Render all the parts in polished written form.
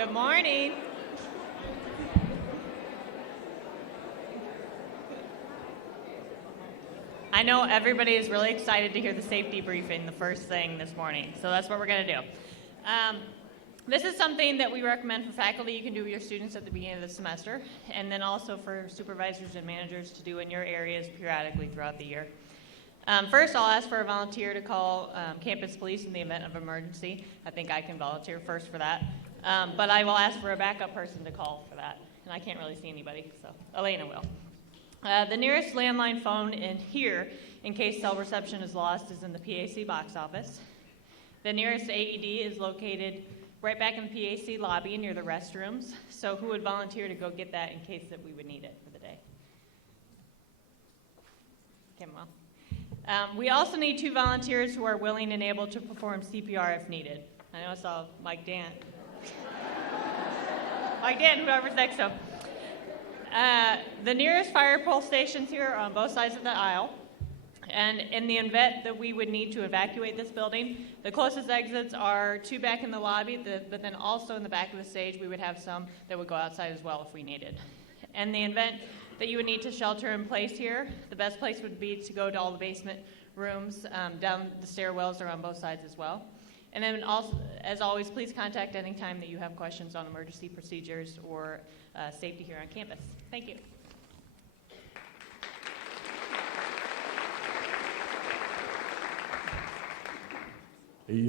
Good morning. I know everybody is really excited to hear the safety briefing the first thing this morning, so that's what we're going to do. This is something that we recommend for faculty you can do with your students at the beginning of the semester, and then also for supervisors and managers to do in your areas periodically throughout the year. First, I'll ask for a volunteer to call campus police in the event of emergency. I think I can volunteer first for that. But I will ask for a backup person to call for that. And I can't really see anybody, so Elena will. The nearest landline phone in here, in case cell reception is lost, is in the PAC box office. The nearest AED is located right back in the PAC lobby near the restrooms. So who would volunteer to go get that in case that we would need it for the day? Kimwell. We also need 2 volunteers who are willing and able to perform CPR if needed. I know I saw Mike Dan. Mike Dan, whoever's next to him. The nearest fire pole stations here are on both sides of the aisle. And in the event that we would need to evacuate this building, the closest exits are 2 back in the lobby, but then also in the back of the stage, we would have some that would go outside as well if we needed. In the event that you would need to shelter in place here, the best place would be to go to all the basement rooms. Down the stairwells are on both sides as well. And then also, as always, please contact any time that you have questions on emergency procedures or safety here on campus. Thank you. It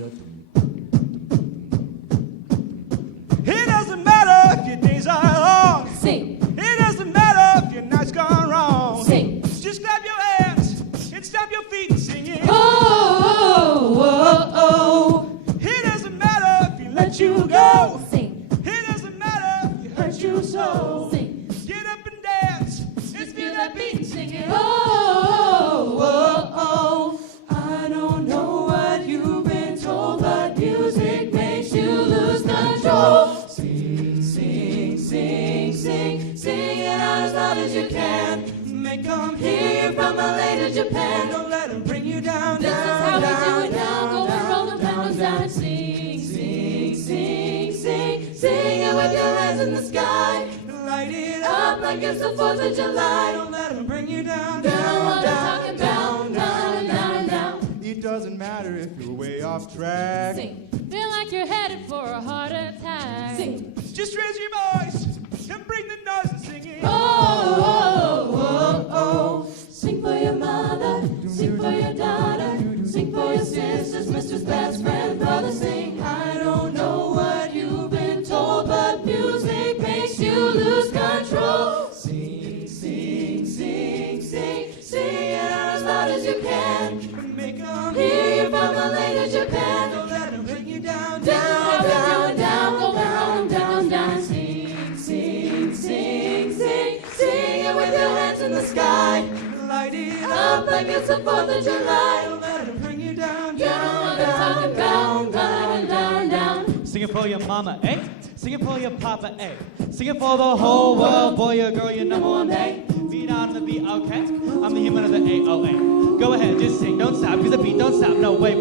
doesn't matter if your days are long. Sing. It doesn't matter if your night's gone wrong. Sing. Just clap your hands and stamp your feet and sing it. Oh, oh, oh, It doesn't matter if you let you go. Sing. It doesn't matter if you hurt you so. Sing. Get up and dance. Just feel that beat and sing it. Oh, oh, oh. I don't know what you've been told, but music makes you lose control. Sing, sing, sing, sing, sing it out as loud as you can. Make 'em Hear you from LA to Japan. Don't let 'em bring you down, This is down, how we down, do it now. Go and roll the down, windows down and sing, sing, sing, sing, sing it with your hands in the sky. Light it Up like it's the 4th of July. Don't let 'em bring you down, You know down, what I'm down, talking about. Down, down, down. It doesn't matter if you're way off track. Sing. Feel like you're headed for a heart attack. Sing. Just raise your voice and bring the noise and sing it. Oh, oh, oh, oh. Sing for your mother, sing for your daughter, sing for your sisters, mistress, best friend, brother, sing. I don't know what you've been told, but music makes you lose control. Sing, sing, sing, sing, sing it out as loud as you can. Make 'em Hear you from LA to Japan. Don't let 'em bring you down, Down, down, down, go down, round, down, down. Sing, sing, sing, sing, sing it with your hands in the sky. Light it Up like it's the 4th of July. Don't let 'em bring you down, You know what I'm talking about. Down, down, down. Sing it for your mama, eh? Sing it for your papa, eh? Sing it for the whole world, boy or girl, you're number one, eh? Beat on the beat, okay? I'm the human of the AOA. Go ahead, just sing, don't stop, cause the beat don't stop. No, wait.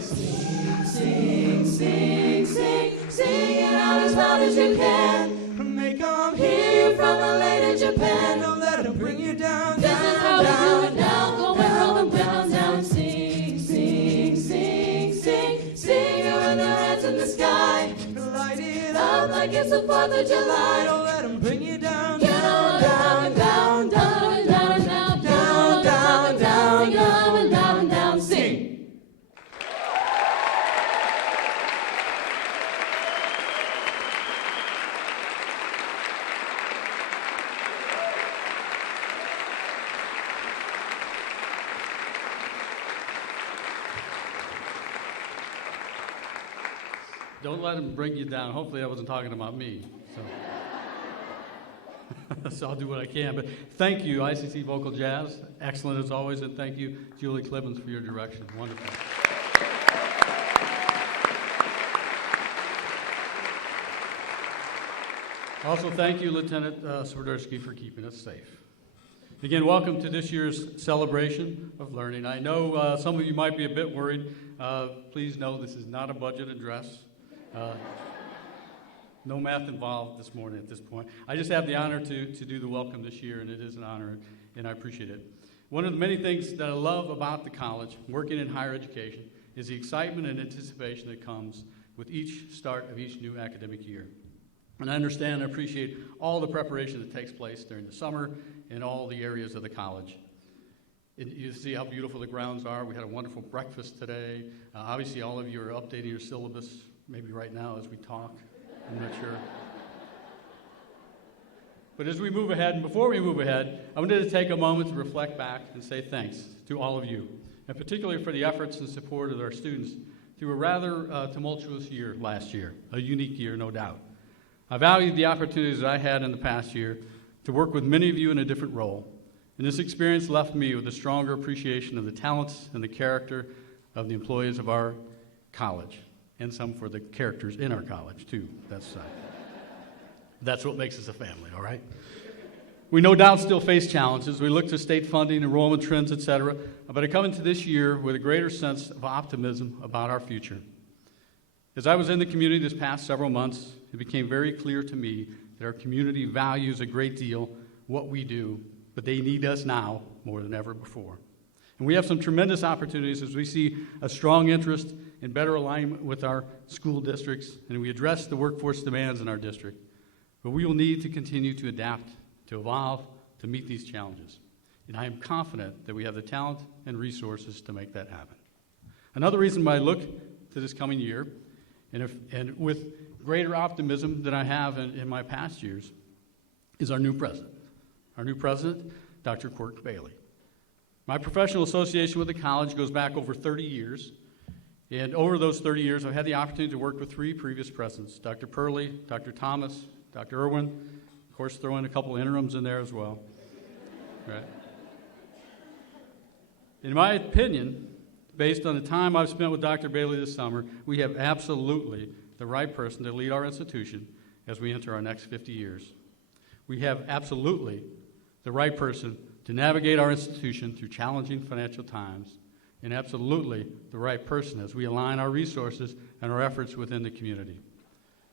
Sing, sing, sing, sing it out as loud as you can. Make 'em Hear you from LA to Japan. Don't let 'em bring you down, This is how we do down, it now. Go and roll them down, down. Sing, sing, sing, sing, sing it with your hands in the sky. Light it Up like it's the 4th of July. Don't let 'em bring you down, You know what I'm talking about. Down, down, down, down, down, down, down, down, down. Sing. Don't let them bring you down. Hopefully I wasn't talking about me. So I'll do what I can. But thank you, ICC Vocal Jazz. Excellent as always. And thank you, Julie Clibbins, for your direction. Wonderful. Also, thank you, Lieutenant Swiderski, for keeping us safe. Again, welcome to this year's celebration of learning. I know some of you might be a bit worried. Please know this is not a budget address. No math involved this morning at this point. I just have the honor to do the welcome this year, and it is an honor, and I appreciate it. One of the many things that I love about the college, working in higher education, is the excitement and anticipation that comes with each start of each new academic year. And I understand and appreciate all the preparation that takes place during the summer in all the areas of the college. You see how beautiful the grounds are. We had a wonderful breakfast today. Obviously, all of you are updating your syllabus, maybe right now as we talk. I'm not sure. But as we move ahead, and before we move ahead, I wanted to take a moment to reflect back and say thanks to all of you, and particularly for the efforts and support of our students through a rather tumultuous year last year, a unique year, no doubt. I valued the opportunities that I had in the past year to work with many of you in a different role, and this experience left me with a stronger appreciation of the talents and the character of the employees of our college, and some for the characters in our college, too. That's what makes us a family, all right? We no doubt still face challenges. We look to state funding, enrollment trends, etc., but I come into this year with a greater sense of optimism about our future. As I was in the community this past several months, it became very clear to me that our community values a great deal what we do, but they need us now more than ever before. And we have some tremendous opportunities as we see a strong interest in better alignment with our school districts, and we address the workforce demands in our district. But we will need to continue to adapt, to evolve, to meet these challenges. And I am confident that we have the talent and resources to make that happen. Another reason why I look to this coming year, and with greater optimism than I have in my past years, is our new president. Our new president, Dr. Quirk Bailey. My professional association with the college goes back over 30 years. And over those 30 years, I've had the opportunity to work with three previous presidents, Dr. Purley, Dr. Thomas, Dr. Irwin, of course, throw in a couple interims in there as well. Right? In my opinion, based on the time I've spent with Dr. Bailey this summer, we have absolutely the right person to lead our institution as we enter our next 50 years. We have absolutely the right person to navigate our institution through challenging financial times, and absolutely the right person as we align our resources and our efforts within the community.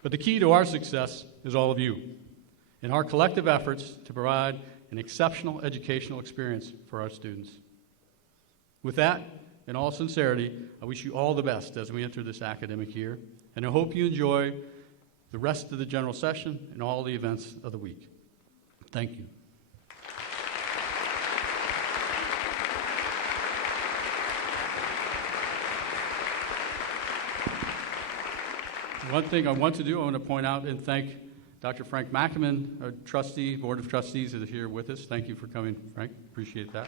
But the key to our success is all of you and our collective efforts to provide an exceptional educational experience for our students. With that, in all sincerity, I wish you all the best as we enter this academic year, and I hope you enjoy the rest of the general session and all the events of the week. Thank you. One thing I want to point out and thank Dr. Frank McAmin, our trustee, Board of Trustees, that is here with us. Thank you for coming, Frank. Appreciate that.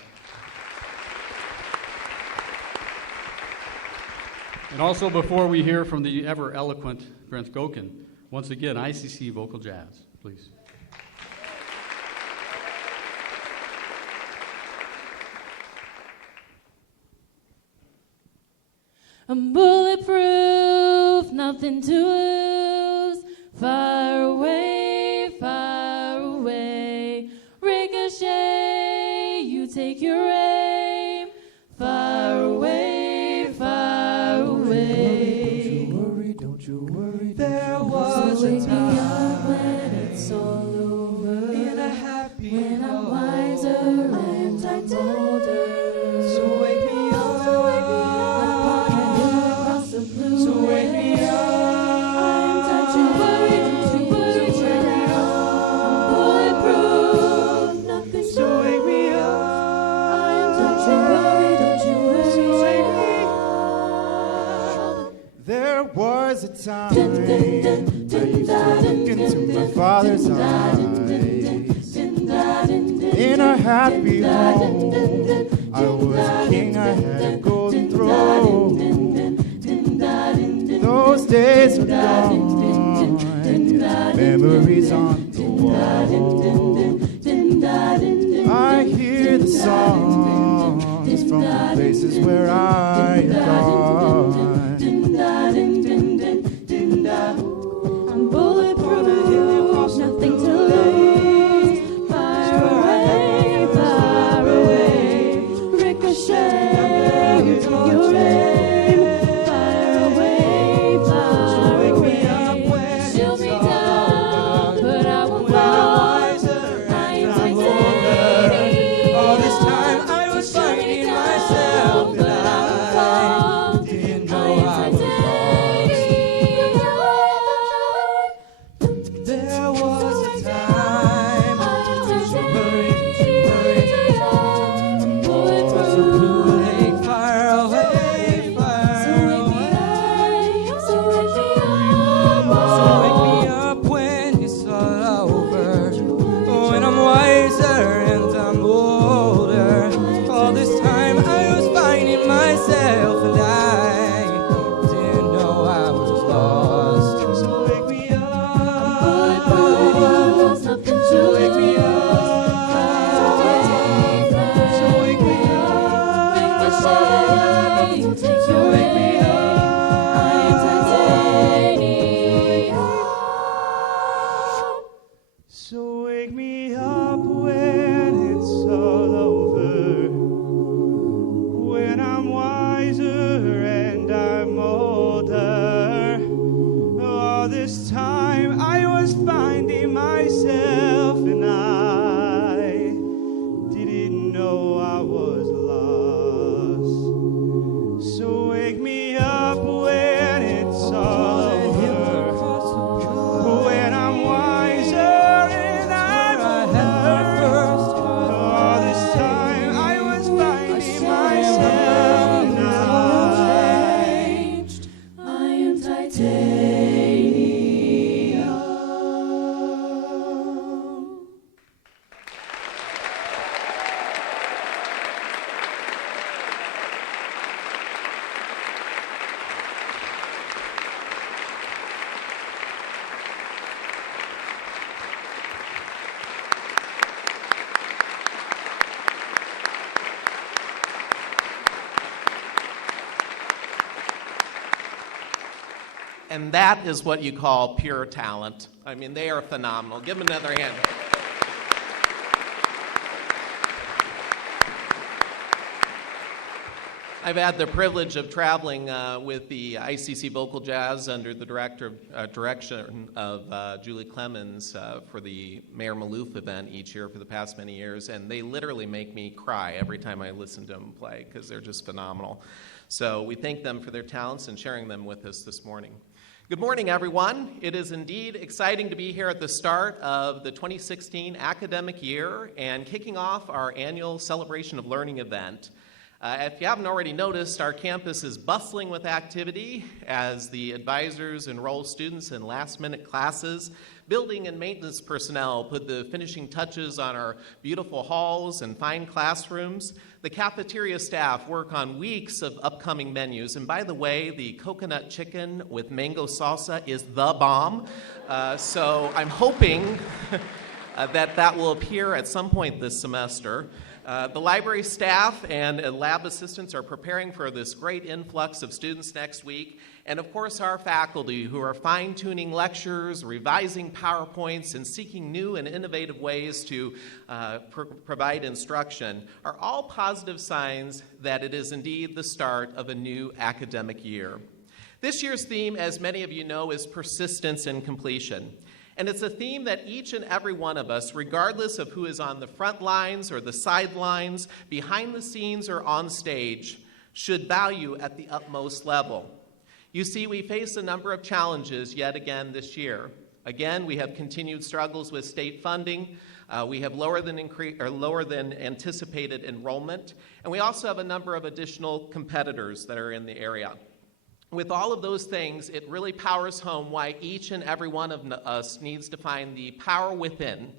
And also, before we hear from the ever-eloquent Brent Gokin, once again, ICC Vocal Jazz, please. I'm bulletproof, nothing to lose. Far away, ricochet, you take your aim. Far away, Don't you worry, there was a time when it's all over. in a happy When I'm home. wiser and I'm older. So wake me up, Across the blue so wake me up, Don't you worry, bulletproof, nothing so wake me up, Don't you worry, so wake me up. There was a time I used to look into my father's eyes. In a happy home, I was a king, I had a golden throne. Those days are gone, yet memories on the wall. I hear the songs from the places where I have gone. I'm bulletproof, nothing to lose. Far away, ricochet, you take your aim. Far away, shield me down. titanium. And that is what you call pure talent. I mean, they are phenomenal. Give them another hand. I've had the privilege of traveling with the ICC Vocal Jazz under the direction of Julie Clemens for the Mayor Maloof event each year for the past many years, and they literally make me cry every time I listen to them play because they're just phenomenal. So we thank them for their talents and sharing them with us this morning. Good morning, everyone. It is indeed exciting to be here at the start of the 2016 academic year and kicking off our annual Celebration of Learning event. If you haven't already noticed, our campus is bustling with activity as the advisors enroll students in last-minute classes. Building and maintenance personnel put the finishing touches on our beautiful halls and fine classrooms. The cafeteria staff work on weeks of upcoming menus. And by the way, the coconut chicken with mango salsa is the bomb. So I'm hoping that will appear at some point this semester. The library staff and lab assistants are preparing for this great influx of students next week. And of course, our faculty who are fine-tuning lectures, revising PowerPoints, and seeking new and innovative ways to provide instruction are all positive signs that it is indeed the start of a new academic year. This year's theme, as many of you know, is persistence and completion. And it's a theme that each and every one of us, regardless of who is on the front lines or the sidelines, behind the scenes or on stage, should value at the utmost level. You see, we face a number of challenges yet again this year. Again, we have continued struggles with state funding. We have lower than anticipated enrollment. And we also have a number of additional competitors that are in the area. With all of those things, it really powers home why each and every one of us needs to find the power within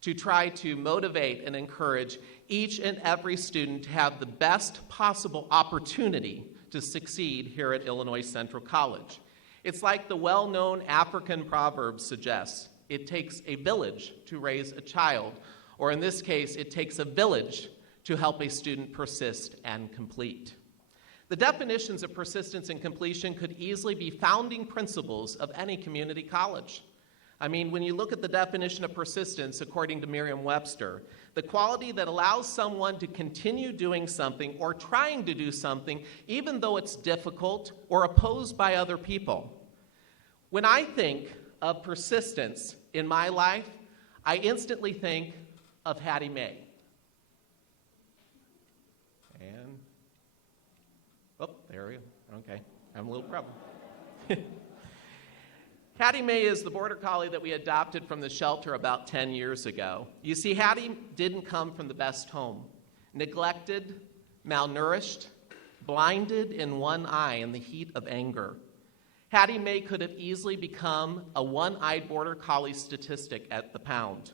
to try to motivate and encourage each and every student to have the best possible opportunity to succeed here at Illinois Central College. It's like the well-known African proverb suggests. It takes a village to raise a child, or in this case, it takes a village to help a student persist and complete. The definitions of persistence and completion could easily be founding principles of any community college. I mean, when you look at the definition of persistence, according to Merriam-Webster, the quality that allows someone to continue doing something or trying to do something even though it's difficult or opposed by other people. When I think of persistence in my life, I instantly think of Hattie Mae. And, oh, there we go. Okay, I'm a little problem. Hattie Mae is the border collie that we adopted from the shelter about 10 years ago. You see, Hattie didn't come from the best home. Neglected, malnourished, blinded in one eye in the heat of anger. Hattie Mae could have easily become a one-eyed border collie statistic at the pound.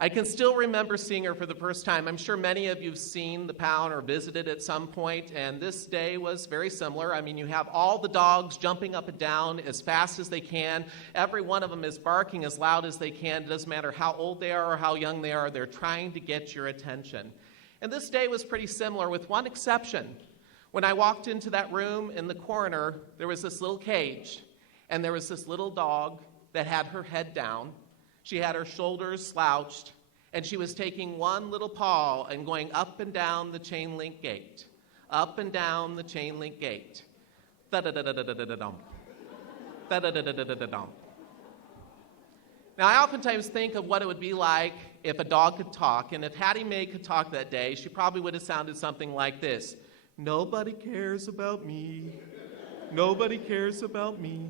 I can still remember seeing her for the first time. I'm sure many of you have seen the pound or visited at some point, and this day was very similar. I mean, you have all the dogs jumping up and down as fast as they can. Every one of them is barking as loud as they can. It doesn't matter how old they are or how young they are. They're trying to get your attention. And this day was pretty similar with one exception. When I walked into that room in the corner, there was this little cage, and there was this little dog that had her head down. She had her shoulders slouched, and she was taking one little paw and going up and down the chain link gate. Up and down the chain link gate. Da-da-da-da-da-da-da-dum. Da-da-da-da-da-da-dum. Now, I oftentimes think of what it would be like if a dog could talk, and if Hattie Mae could talk that day, she probably would have sounded something like this. Nobody cares about me. Nobody cares about me.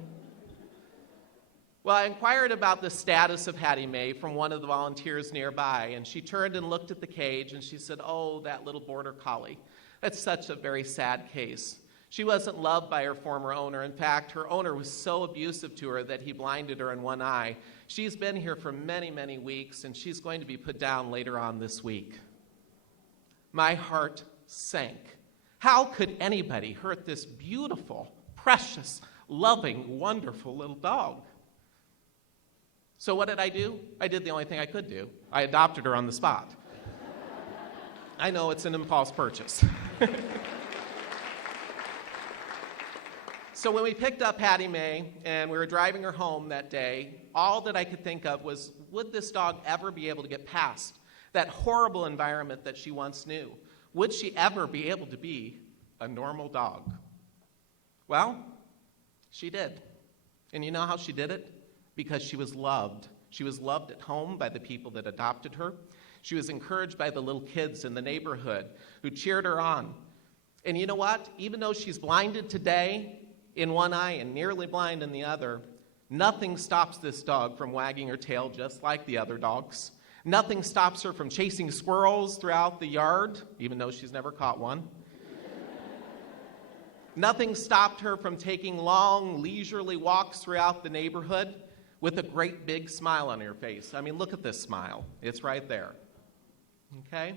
Well, I inquired about the status of Hattie Mae from one of the volunteers nearby, and she turned and looked at the cage, and she said, "Oh, that little border collie. That's such a very sad case. She wasn't loved by her former owner. In fact, her owner was so abusive to her that he blinded her in one eye. She's been here for many, many weeks, and she's going to be put down later on this week. My heart sank. How could anybody hurt this beautiful, precious, loving, wonderful little dog? So what did I do? I did the only thing I could do. I adopted her on the spot. I know it's an impulse purchase. So when we picked up Hattie Mae and we were driving her home that day, all that I could think of was, would this dog ever be able to get past that horrible environment that she once knew? Would she ever be able to be a normal dog? Well, she did. And you know how she did it? Because she was loved. She was loved at home by the people that adopted her. She was encouraged by the little kids in the neighborhood who cheered her on. And you know what? Even though she's blinded today in one eye and nearly blind in the other, nothing stops this dog from wagging her tail just like the other dogs. Nothing stops her from chasing squirrels throughout the yard, even though she's never caught one. Nothing stopped her from taking long, leisurely walks throughout the neighborhood with a great big smile on her face. I mean, look at this smile. It's right there. Okay?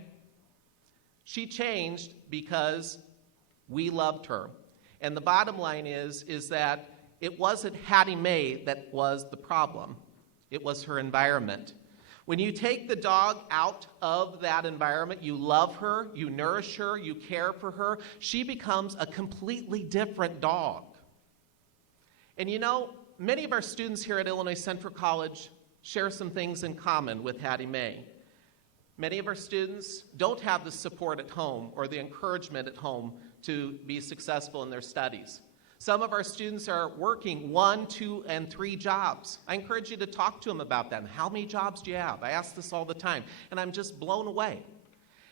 She changed because we loved her. And the bottom line is that it wasn't Hattie Mae that was the problem. It was her environment. When you take the dog out of that environment, you love her, you nourish her, you care for her, she becomes a completely different dog. And you know, many of our students here at Illinois Central College share some things in common with Hattie Mae. Many of our students don't have the support at home or the encouragement at home to be successful in their studies. Some of our students are working 1, 2, and 3 jobs. I encourage you to talk to them about that. How many jobs do you have? I ask this all the time, and I'm just blown away.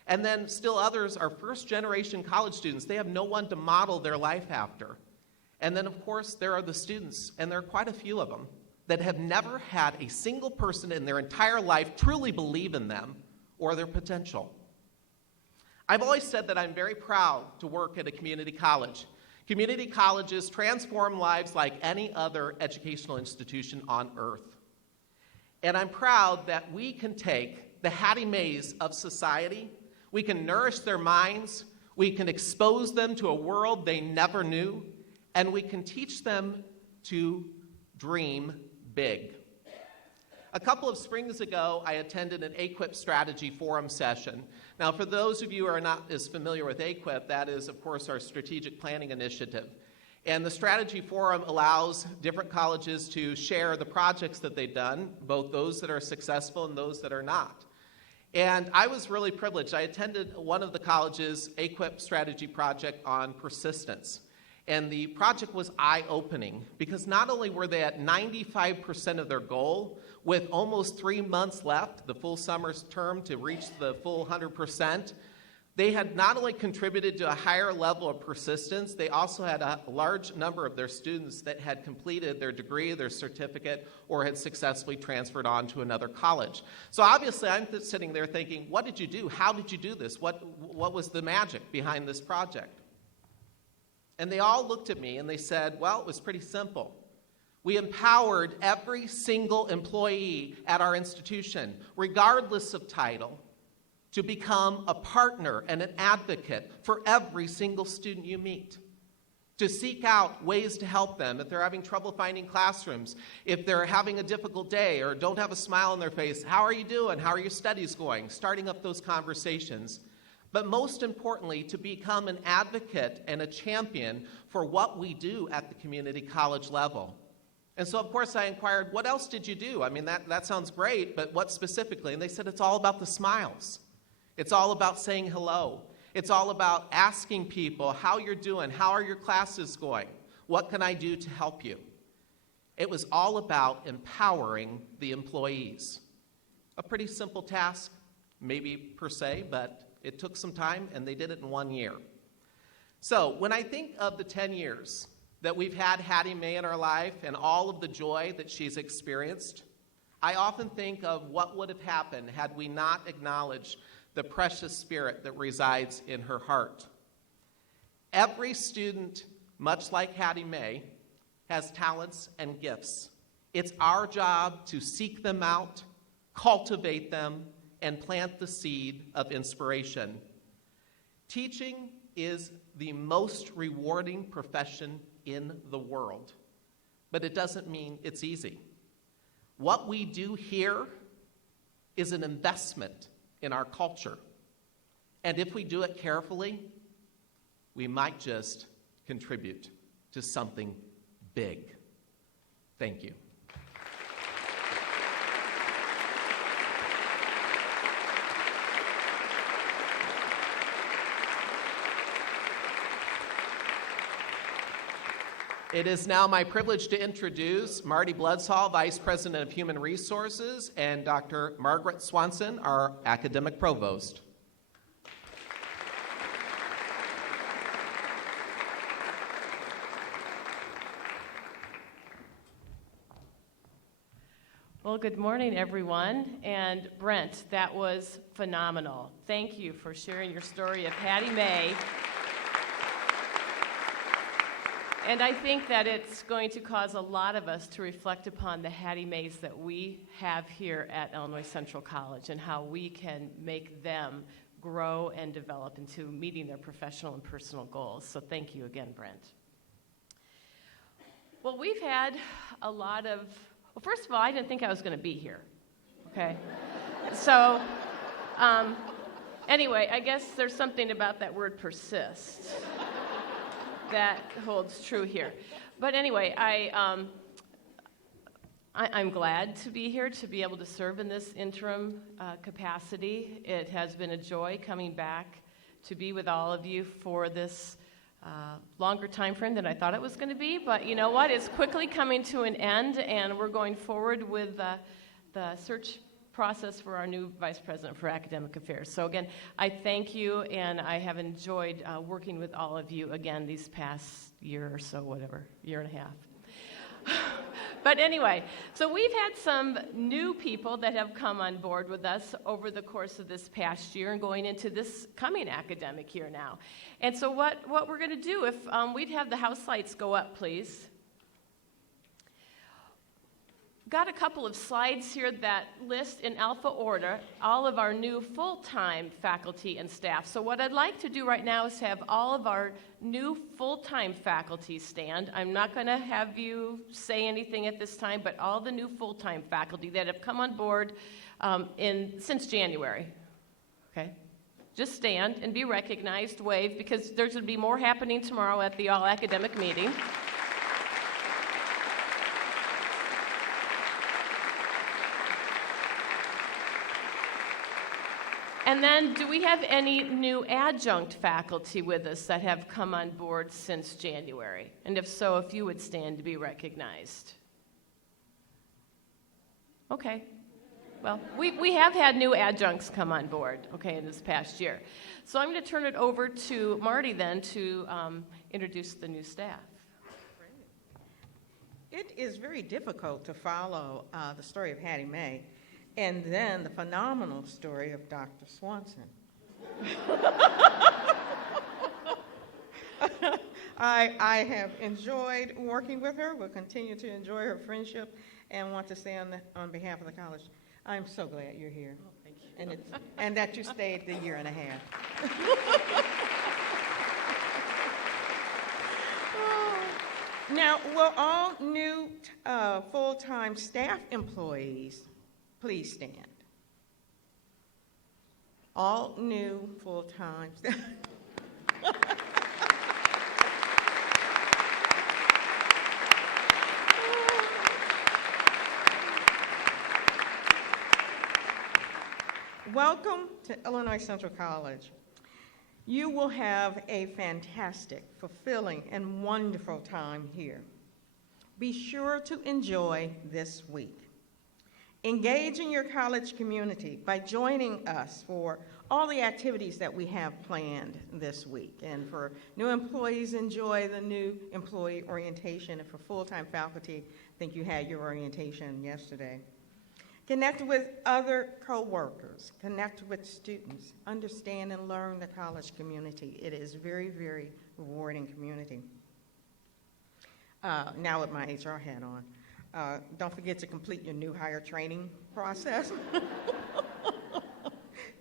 And then still others are first-generation college students. They have no one to model their life after. And then, of course, there are the students, and there are quite a few of them, that have never had a single person in their entire life truly believe in them or their potential. I've always said that I'm very proud to work at a community college. Community colleges transform lives like any other educational institution on earth. And I'm proud that we can take the Hattie Maes of society, we can nourish their minds, we can expose them to a world they never knew, and we can teach them to dream big. A couple of springs ago, I attended an AQUIP strategy forum session. Now, for those of you who are not as familiar with AQUIP, that is, of course, our strategic planning initiative. And the strategy forum allows different colleges to share the projects that they've done, both those that are successful and those that are not. And I was really privileged. I attended one of the college's AQUIP strategy project on persistence. And the project was eye-opening because not only were they at 95% of their goal, with almost 3 months left, the full summer's term to reach the full 100%, they had not only contributed to a higher level of persistence, they also had a large number of their students that had completed their degree, their certificate, or had successfully transferred on to another college. So obviously I'm sitting there thinking, what did you do? How did you do this? What was the magic behind this project? And they all looked at me and they said, well, it was pretty simple. We empowered every single employee at our institution, regardless of title, to become a partner and an advocate for every single student you meet, to seek out ways to help them if they're having trouble finding classrooms, if they're having a difficult day or don't have a smile on their face. How are you doing? How are your studies going? Starting up those conversations. But most importantly, to become an advocate and a champion for what we do at the community college level. And so, of course, I inquired, what else did you do? I mean, that sounds great, but what specifically? And they said, it's all about the smiles. It's all about saying hello. It's all about asking people how you're doing, how are your classes going, what can I do to help you? It was all about empowering the employees. A pretty simple task, maybe per se, but it took some time, and they did it in 1 year. So when I think of the 10 years that we've had Hattie Mae in our life and all of the joy that she's experienced, I often think of what would have happened had we not acknowledged the precious spirit that resides in her heart. Every student much like Hattie Mae, has talents and gifts. It's our job to seek them out, cultivate them, and plant the seed of inspiration. Teaching is the most rewarding profession in the world, but it doesn't mean it's easy. What we do here is an investment in our culture. And if we do it carefully, we might just contribute to something big. Thank you. It is now my privilege to introduce Marty Bloodshall, Vice President of Human Resources, and Dr. Margaret Swanson, our Academic Provost. Well, good morning, everyone. And Brent, that was phenomenal. Thank you for sharing your story of Hattie Mae. And I think that it's going to cause a lot of us to reflect upon the Hattie Maes that we have here at Illinois Central College and how we can make them grow and develop into meeting their professional and personal goals. So thank you again, Brent. Well, we've had a lot of, well, first of all, I didn't think I was going to be here, okay? So, anyway, I guess there's something about that word persist that holds true here. But anyway, I'm glad to be here, to be able to serve in this interim capacity. It has been a joy coming back to be with all of you for this longer time frame than I thought it was going to be. But you know what? It's quickly coming to an end, and we're going forward with the search process for our new Vice President for Academic Affairs. So again, I thank you, and I have enjoyed working with all of you again these past year or so, whatever, year and a half. But anyway, so we've had some new people that have come on board with us over the course of this past year and going into this coming academic year now. And so what we're going to do, if we'd have the house lights go up, please. Got a couple of slides here that list in alpha order all of our new full-time faculty and staff. So what I'd like to do right now is have all of our new full-time faculty stand. I'm not going to have you say anything at this time, but all the new full-time faculty that have come on board since January. Okay? Just stand and be recognized, wave, because there's going to be more happening tomorrow at the all-academic meeting. And then, do we have any new adjunct faculty with us that have come on board since January? And if so, if you would stand to be recognized. Okay. Well, we have had new adjuncts come on board, okay, in this past year. So I'm going to turn it over to Marty then to introduce the new staff. It is very difficult to follow the story of Hattie Mae and then the phenomenal story of Dr. Swanson. I have enjoyed working with her, will continue to enjoy her friendship, and want to say on behalf of the college, I'm so glad you're here. Oh, thank you. And that you stayed the year and a half. Now, will all new full-time staff employees please stand? All new full-time staff. Welcome to Illinois Central College. You will have a fantastic, fulfilling, and wonderful time here. Be sure to enjoy this week. Engage in your college community by joining us for all the activities that we have planned this week. And for new employees, enjoy the new employee orientation. And for full-time faculty, I think you had your orientation yesterday. Connect with other co-workers, connect with students, understand and learn the college community. It is very, very rewarding community. now with my HR hat on. Don't forget to complete your new hire training process.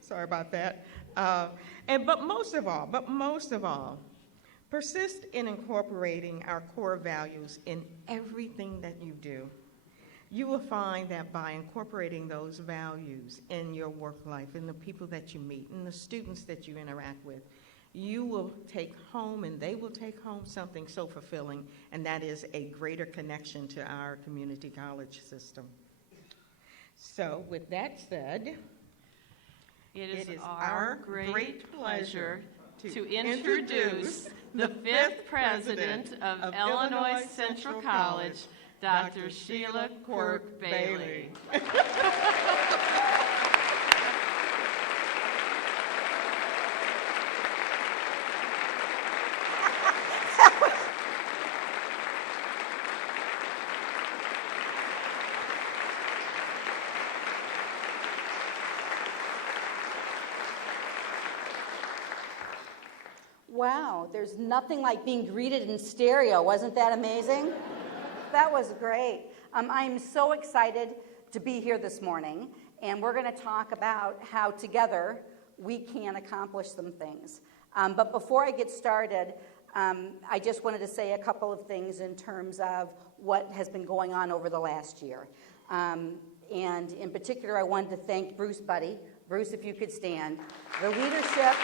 Sorry about that. But most of all, persist in incorporating our core values in everything that you do. You will find that by incorporating those values in your work life, in the people that you meet, in the students that you interact with, you will take home and they will take home something so fulfilling, and that is a greater connection to our community college system. So with that said, It is our great pleasure to introduce the fifth president of Illinois Central College, Dr. Sheila Quirk Bailey. Wow, there's nothing like being greeted in stereo. Wasn't that amazing? That was great. I'm so excited to be here this morning, and we're going to talk about how together we can accomplish some things. But before I get started, I just wanted to say a couple of things in terms of what has been going on over the last year. And in particular, I wanted to thank Bruce Buddy. Bruce, if you could stand. The leadership...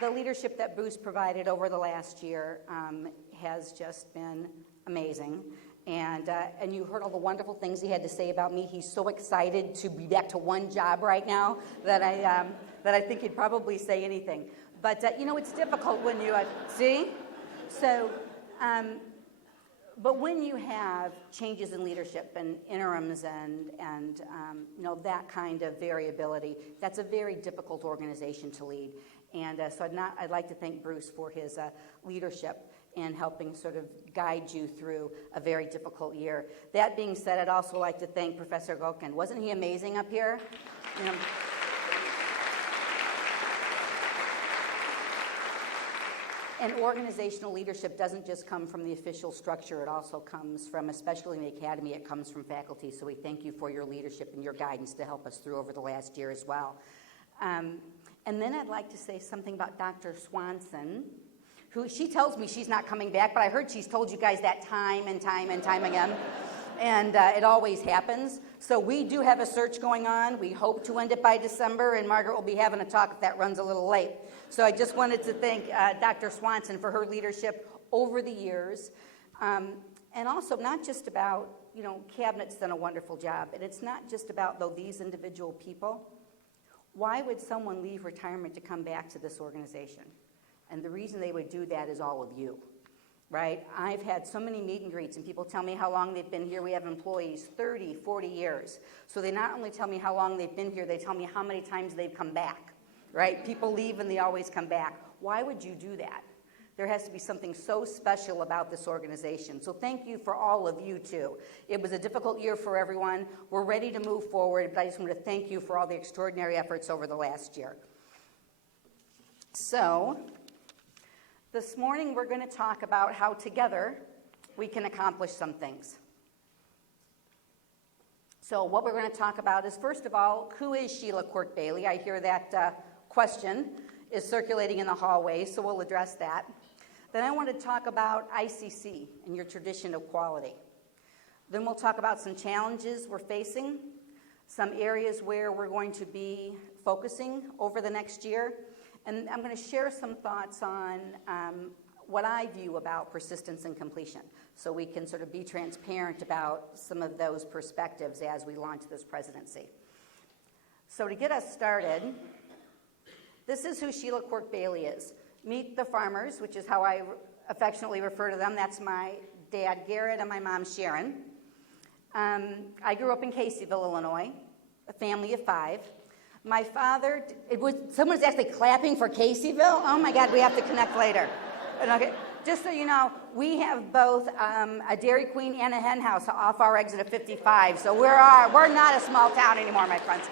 The leadership that Bruce provided over the last year has just been amazing. And you heard all the wonderful things he had to say about me. He's so excited to be back to one job right now that I think he'd probably say anything. But, it's difficult when you see? So, but when you have changes in leadership and interims and that kind of variability, that's a very difficult organization to lead. And so I'd like to thank Bruce for his leadership in helping sort of guide you through a very difficult year. That being said, I'd also like to thank Professor Gulkin. Wasn't he amazing up here? And organizational leadership doesn't just come from the official structure. It also comes from, especially in the academy, it comes from faculty. So we thank you for your leadership and your guidance to help us through over the last year as well. And then I'd like to say something about Dr. Swanson, who she tells me she's not coming back, but I heard she's told you guys that time and time and time again. And it always happens. So we do have a search going on. We hope to end it by December, and Margaret will be having a talk if that runs a little late. So I just wanted to thank Dr. Swanson for her leadership over the years. And also not just about, Cabinet's done a wonderful job. And it's not just about, though, these individual people. Why would someone leave retirement to come back to this organization? And the reason they would do that is all of you, right? I've had so many meet and greets, and people tell me how long they've been here. We have employees 30, 40 years. So they not only tell me how long they've been here, they tell me how many times they've come back, right? People leave and they always come back. Why would you do that? There has to be something so special about this organization. So thank you for all of you, too. It was a difficult year for everyone. We're ready to move forward, but I just want to thank you for all the extraordinary efforts over the last year. So this morning we're going to talk about how together we can accomplish some things. So what we're going to talk about is, first of all, who is Sheila Quirk Bailey? I hear that question is circulating in the hallway, so we'll address that. Then I want to talk about ICC and your tradition of quality. Then we'll talk about some challenges we're facing, some areas where we're going to be focusing over the next year, and I'm going to share some thoughts on what I view about persistence and completion, so we can sort of be transparent about some of those perspectives as we launch this presidency. So to get us started, this is who Sheila Quirk Bailey is. Meet the Farmers, which is how I affectionately refer to them. That's my dad, Garrett, and my mom, Sharon. I grew up in Caseyville, Illinois, a family of 5. My father, someone's actually clapping for Caseyville? Oh my God, we have to connect later. Okay. just so you know, we have both a Dairy Queen and a hen house off our exit of 55, so we're not a small town anymore, my friends.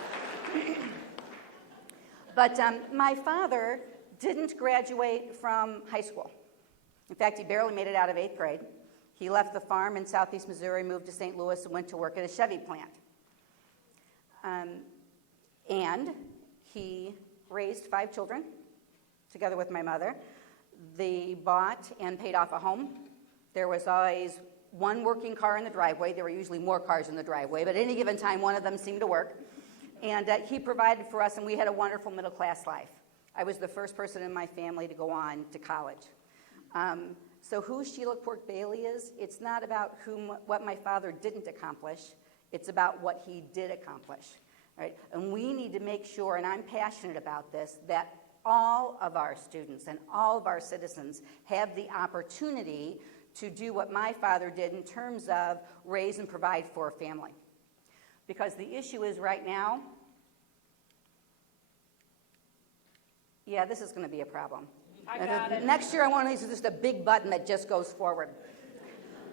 But my father didn't graduate from high school. In fact, he barely made it out of 8th grade. He left the farm in southeast Missouri, moved to St. Louis, and went to work at a Chevy plant. And he raised 5 children together with my mother. They bought and paid off a home. There was always one working car in the driveway. There were usually more cars in the driveway, but at any given time, one of them seemed to work. And he provided for us, and we had a wonderful middle-class life. I was the first person in my family to go on to college. So who Sheila Quirk Bailey is, it's not about what my father didn't accomplish. It's about what he did accomplish. Right? And we need to make sure, and I'm passionate about this, that all of our students and all of our citizens have the opportunity to do what my father did in terms of raise and provide for a family. Because the issue is right now, yeah, this is going to be a problem. I got it. Next year I want to use just a big button that just goes forward.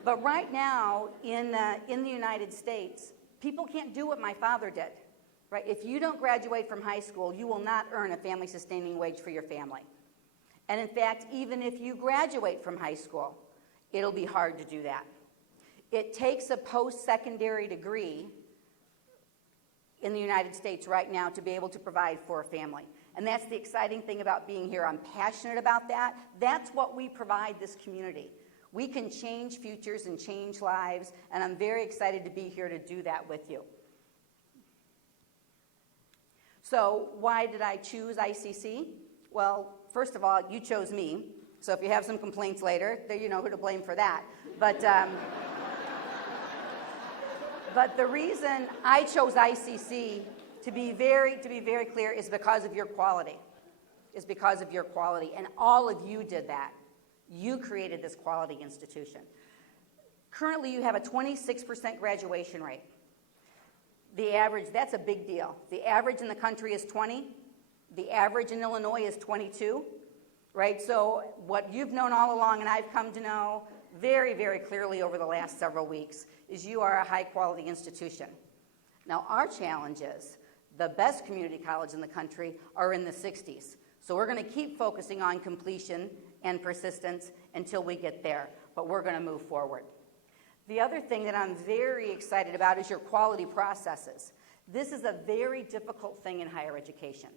But right now in the United States, people can't do what my father did. Right? If you don't graduate from high school, you will not earn a family-sustaining wage for your family. And in fact, even if you graduate from high school, it'll be hard to do that. It takes a post-secondary degree in the United States right now to be able to provide for a family. And that's the exciting thing about being here. I'm passionate about that. That's what we provide this community. We can change futures and change lives, and I'm very excited to be here to do that with you. So why did I choose ICC? Well, first of all, you chose me. So if you have some complaints later, then you know who to blame for that. But the reason I chose ICC, to be very clear, is because of your quality. And all of you did that. You created this quality institution. Currently, you have a 26% graduation rate. The average, that's a big deal. The average in the country is 20. The average in Illinois is 22, right? So what you've known all along, and I've come to know very, very clearly over the last several weeks, is you are a high-quality institution. Now, our challenge is the best community college in the country are in the 60s. So we're going to keep focusing on completion and persistence until we get there, but we're going to move forward. The other thing that I'm very excited about is your quality processes. This is a very difficult thing in higher education,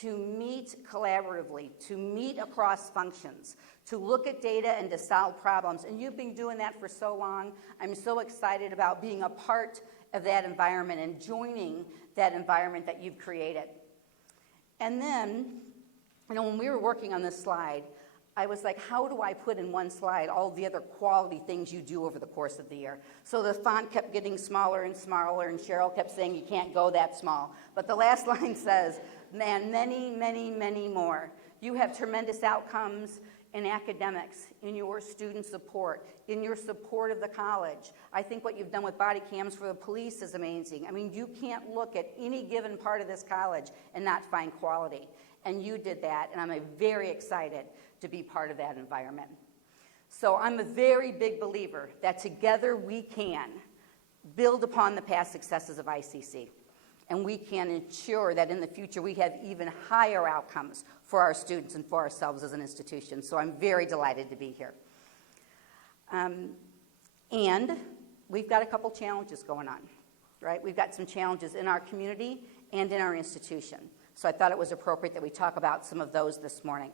to meet collaboratively, to meet across functions, to look at data and to solve problems. And you've been doing that for so long. I'm so excited about being a part of that environment and joining that environment that you've created. And then, when we were working on this slide, I was like, how do I put in one slide all the other quality things you do over the course of the year? So the font kept getting smaller and smaller, and Cheryl kept saying, you can't go that small. But the last line says, man, many, many, many more. You have tremendous outcomes in academics, in your student support, in your support of the college. I think what you've done with body cams for the police is amazing. I mean, you can't look at any given part of this college and not find quality. And you did that, and I'm very excited to be part of that environment. So I'm a very big believer that together we can build upon the past successes of ICC, and we can ensure that in the future we have even higher outcomes for our students and for ourselves as an institution. So I'm very delighted to be here. And we've got a couple challenges going on, right? We've got some challenges in our community and in our institution. So I thought it was appropriate that we talk about some of those this morning.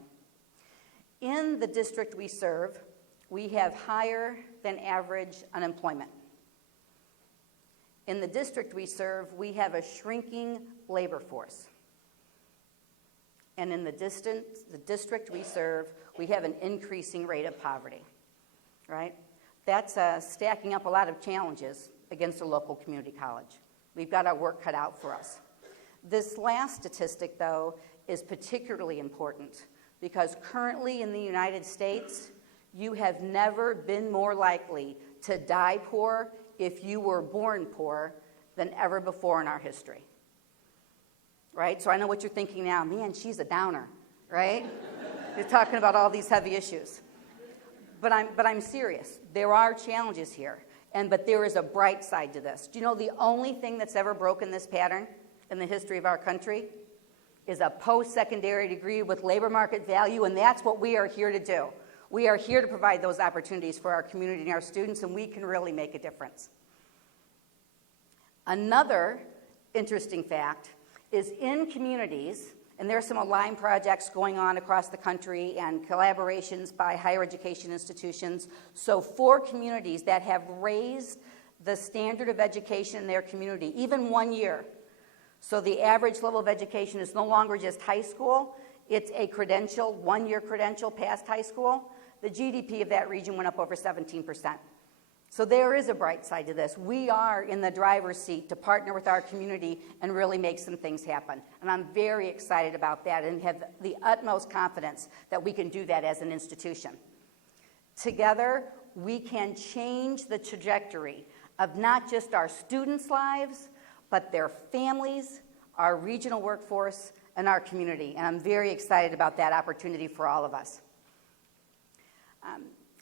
In the district we serve, we have higher than average unemployment. In the district we serve, we have a shrinking labor force. And in the district we serve, we have an increasing rate of poverty, right? That's stacking up a lot of challenges against a local community college. We've got our work cut out for us. This last statistic, though, is particularly important because currently in the United States, you have never been more likely to die poor if you were born poor than ever before in our history. Right? So I know what you're thinking now, man, she's a downer, right? You're talking about all these heavy issues. But I'm serious. There are challenges here, but there is a bright side to this. Do you know the only thing that's ever broken this pattern in the history of our country is a post-secondary degree with labor market value, and that's what we are here to do. We are here to provide those opportunities for our community and our students, and we can really make a difference. Another interesting fact is in communities, and there are some aligned projects going on across the country and collaborations by higher education institutions. So for communities that have raised the standard of education in their community, even 1 year, so the average level of education is no longer just high school, it's a credential, 1-year credential past high school, the GDP of that region went up over 17%. So there is a bright side to this. We are in the driver's seat to partner with our community and really make some things happen. And I'm very excited about that and have the utmost confidence that we can do that as an institution. Together, we can change the trajectory of not just our students' lives, but their families, our regional workforce, and our community. And I'm very excited about that opportunity for all of us.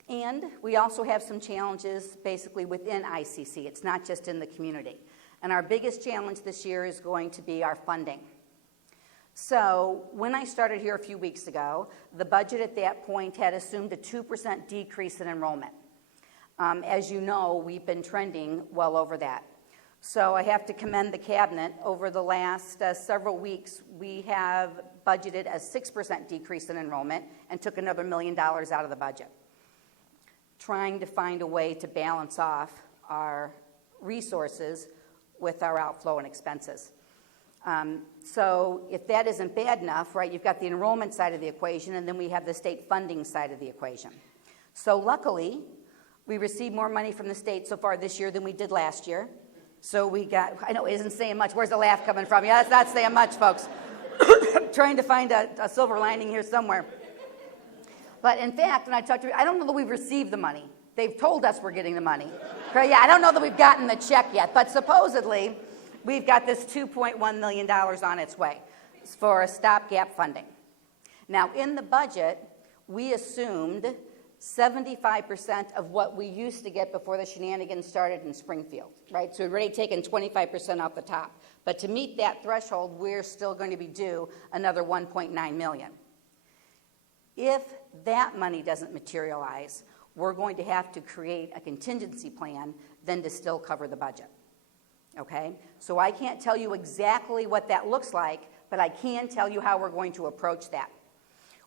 And we also have some challenges basically within ICC. It's not just in the community. And our biggest challenge this year is going to be our funding. So when I started here a few weeks ago, the budget at that point had assumed a 2% decrease in enrollment. As you know, we've been trending well over that. So I have to commend the cabinet. Over the last several weeks, we have budgeted a 6% decrease in enrollment and took another $1 million out of the budget, trying to find a way to balance off our resources with our outflow and expenses. So if that isn't bad enough, right, you've got the enrollment side of the equation, and then we have the state funding side of the equation. So luckily, we received more money from the state so far this year than we did last year. So we got, I know it isn't saying much. Where's the laugh coming from? Yeah, that's not saying much, folks. Trying to find a silver lining here somewhere. But in fact, when I talked to you, I don't know that we've received the money. They've told us we're getting the money. Yeah, I don't know that we've gotten the check yet, but supposedly we've got this $2.1 million on its way for a stopgap funding. Now, in the budget, we assumed 75% of what we used to get before the shenanigans started in Springfield, right? So we've already taken 25% off the top. But to meet that threshold, we're still going to be due another $1.9 million. If that money doesn't materialize, we're going to have to create a contingency plan then to still cover the budget, okay? So I can't tell you exactly what that looks like, but I can tell you how we're going to approach that.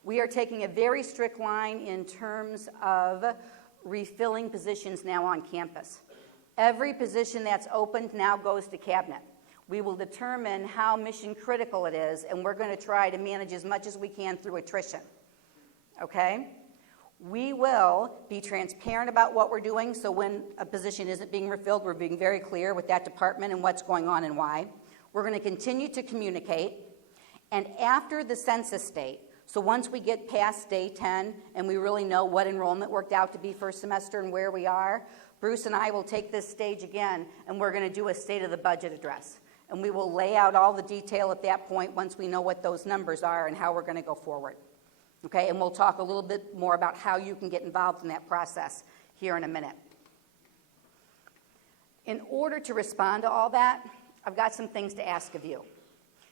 We are taking a very strict line in terms of refilling positions now on campus. Every position that's opened now goes to cabinet. We will determine how mission critical it is, and we're going to try to manage as much as we can through attrition. Okay? We will be transparent about what we're doing, so when a position isn't being refilled, we're being very clear with that department and what's going on and why. We're going to continue to communicate, and after the census date, so once we get past day 10 and we really know what enrollment worked out to be first semester and where we are, Bruce and I will take this stage again, and we're going to do a state of the budget address. And we will lay out all the detail at that point once we know what those numbers are and how we're going to go forward. Okay, and we'll talk a little bit more about how you can get involved in that process here in a minute. In order to respond to all that, I've got some things to ask of you.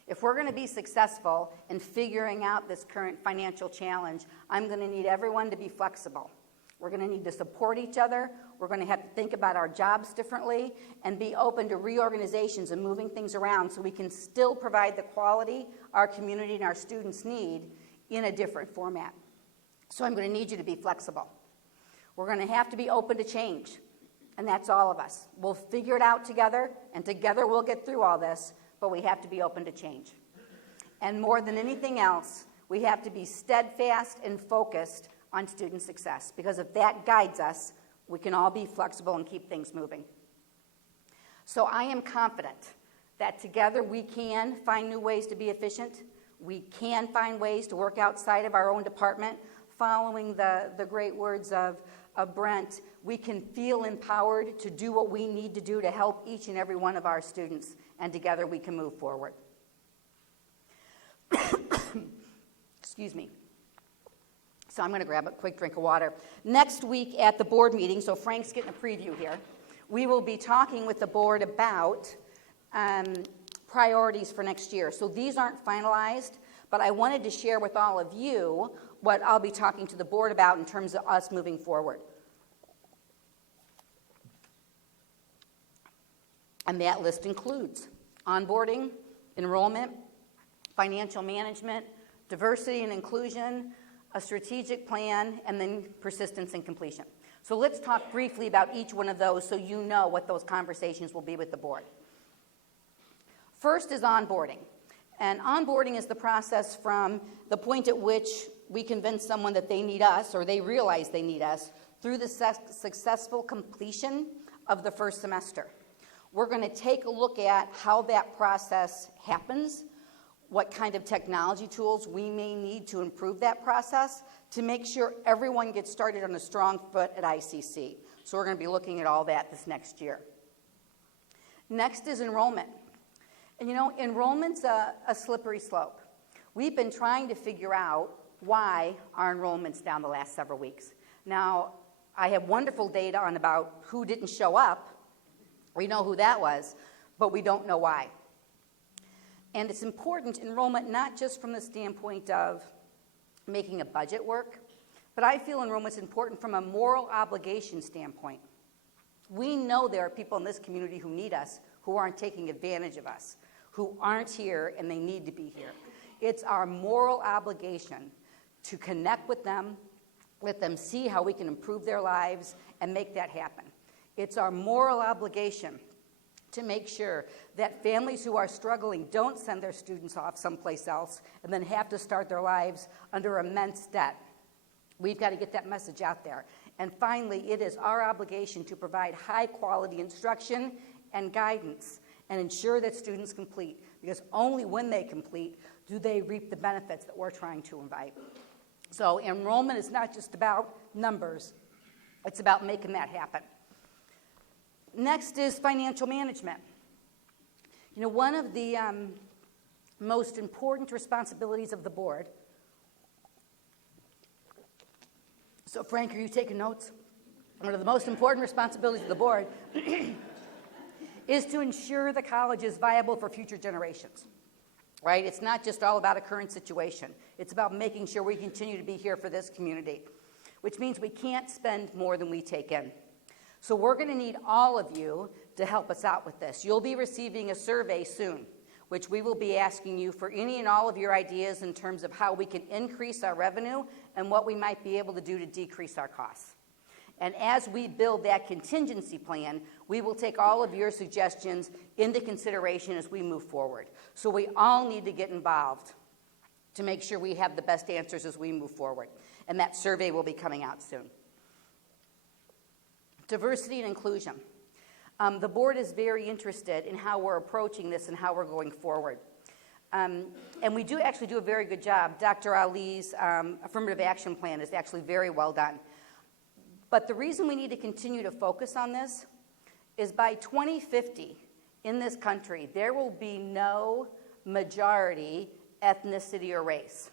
If we're going to be successful in figuring out this current financial challenge, I'm going to need everyone to be flexible. We're going to need to support each other. We're going to have to think about our jobs differently and be open to reorganizations and moving things around so we can still provide the quality our community and our students need in a different format. So I'm going to need you to be flexible. We're going to have to be open to change, and that's all of us. We'll figure it out together, and together we'll get through all this, but we have to be open to change. And more than anything else, we have to be steadfast and focused on student success, because if that guides us, we can all be flexible and keep things moving. So I am confident that together we can find new ways to be efficient. We can find ways to work outside of our own department. Following the great words of Brent, we can feel empowered to do what we need to do to help each and every one of our students, and together we can move forward. Excuse me. So I'm going to grab a quick drink of water. Next week at the board meeting, so Frank's getting a preview here, we will be talking with the board about priorities for next year. So these aren't finalized, but I wanted to share with all of you what I'll be talking to the board about in terms of us moving forward. And that list includes onboarding, enrollment, financial management, diversity and inclusion, a strategic plan, and then persistence and completion. So let's talk briefly about each one of those so you know what those conversations will be with the board. First is onboarding. And onboarding is the process from the point at which we convince someone that they need us or they realize they need us through the successful completion of the first semester. We're going to take a look at how that process happens, what kind of technology tools we may need to improve that process to make sure everyone gets started on a strong foot at ICC. So we're going to be looking at all that this next year. Next is enrollment. And you know, enrollment's a slippery slope. We've been trying to figure out why our enrollment's down the last several weeks. Now, I have wonderful data on about who didn't show up. We know who that was, but we don't know why. And it's important, enrollment, not just from the standpoint of making a budget work, but I feel enrollment's important from a moral obligation standpoint. We know there are people in this community who need us, who aren't taking advantage of us, who aren't here and they need to be here. It's our moral obligation to connect with them, let them see how we can improve their lives and make that happen. It's our moral obligation to make sure that families who are struggling don't send their students off someplace else and then have to start their lives under immense debt. We've got to get that message out there. And finally, it is our obligation to provide high-quality instruction and guidance and ensure that students complete, because only when they complete do they reap the benefits that we're trying to invite. So enrollment is not just about numbers. It's about making that happen. Next is financial management. You know, one of the most important responsibilities of the board, so Frank, are you taking notes? One of the most important responsibilities of the board is to ensure the college is viable for future generations, right? It's not just all about a current situation. It's about making sure we continue to be here for this community, which means we can't spend more than we take in. So we're going to need all of you to help us out with this. You'll be receiving a survey soon, which we will be asking you for any and all of your ideas in terms of how we can increase our revenue and what we might be able to do to decrease our costs. And as we build that contingency plan, we will take all of your suggestions into consideration as we move forward. So we all need to get involved to make sure we have the best answers as we move forward. And that survey will be coming out soon. Diversity and inclusion. The board is very interested in how we're approaching this and how we're going forward. And we do actually do a very good job. Dr. Ali's affirmative action plan is actually very well done. But the reason we need to continue to focus on this is by 2050 in this country, there will be no majority ethnicity or race.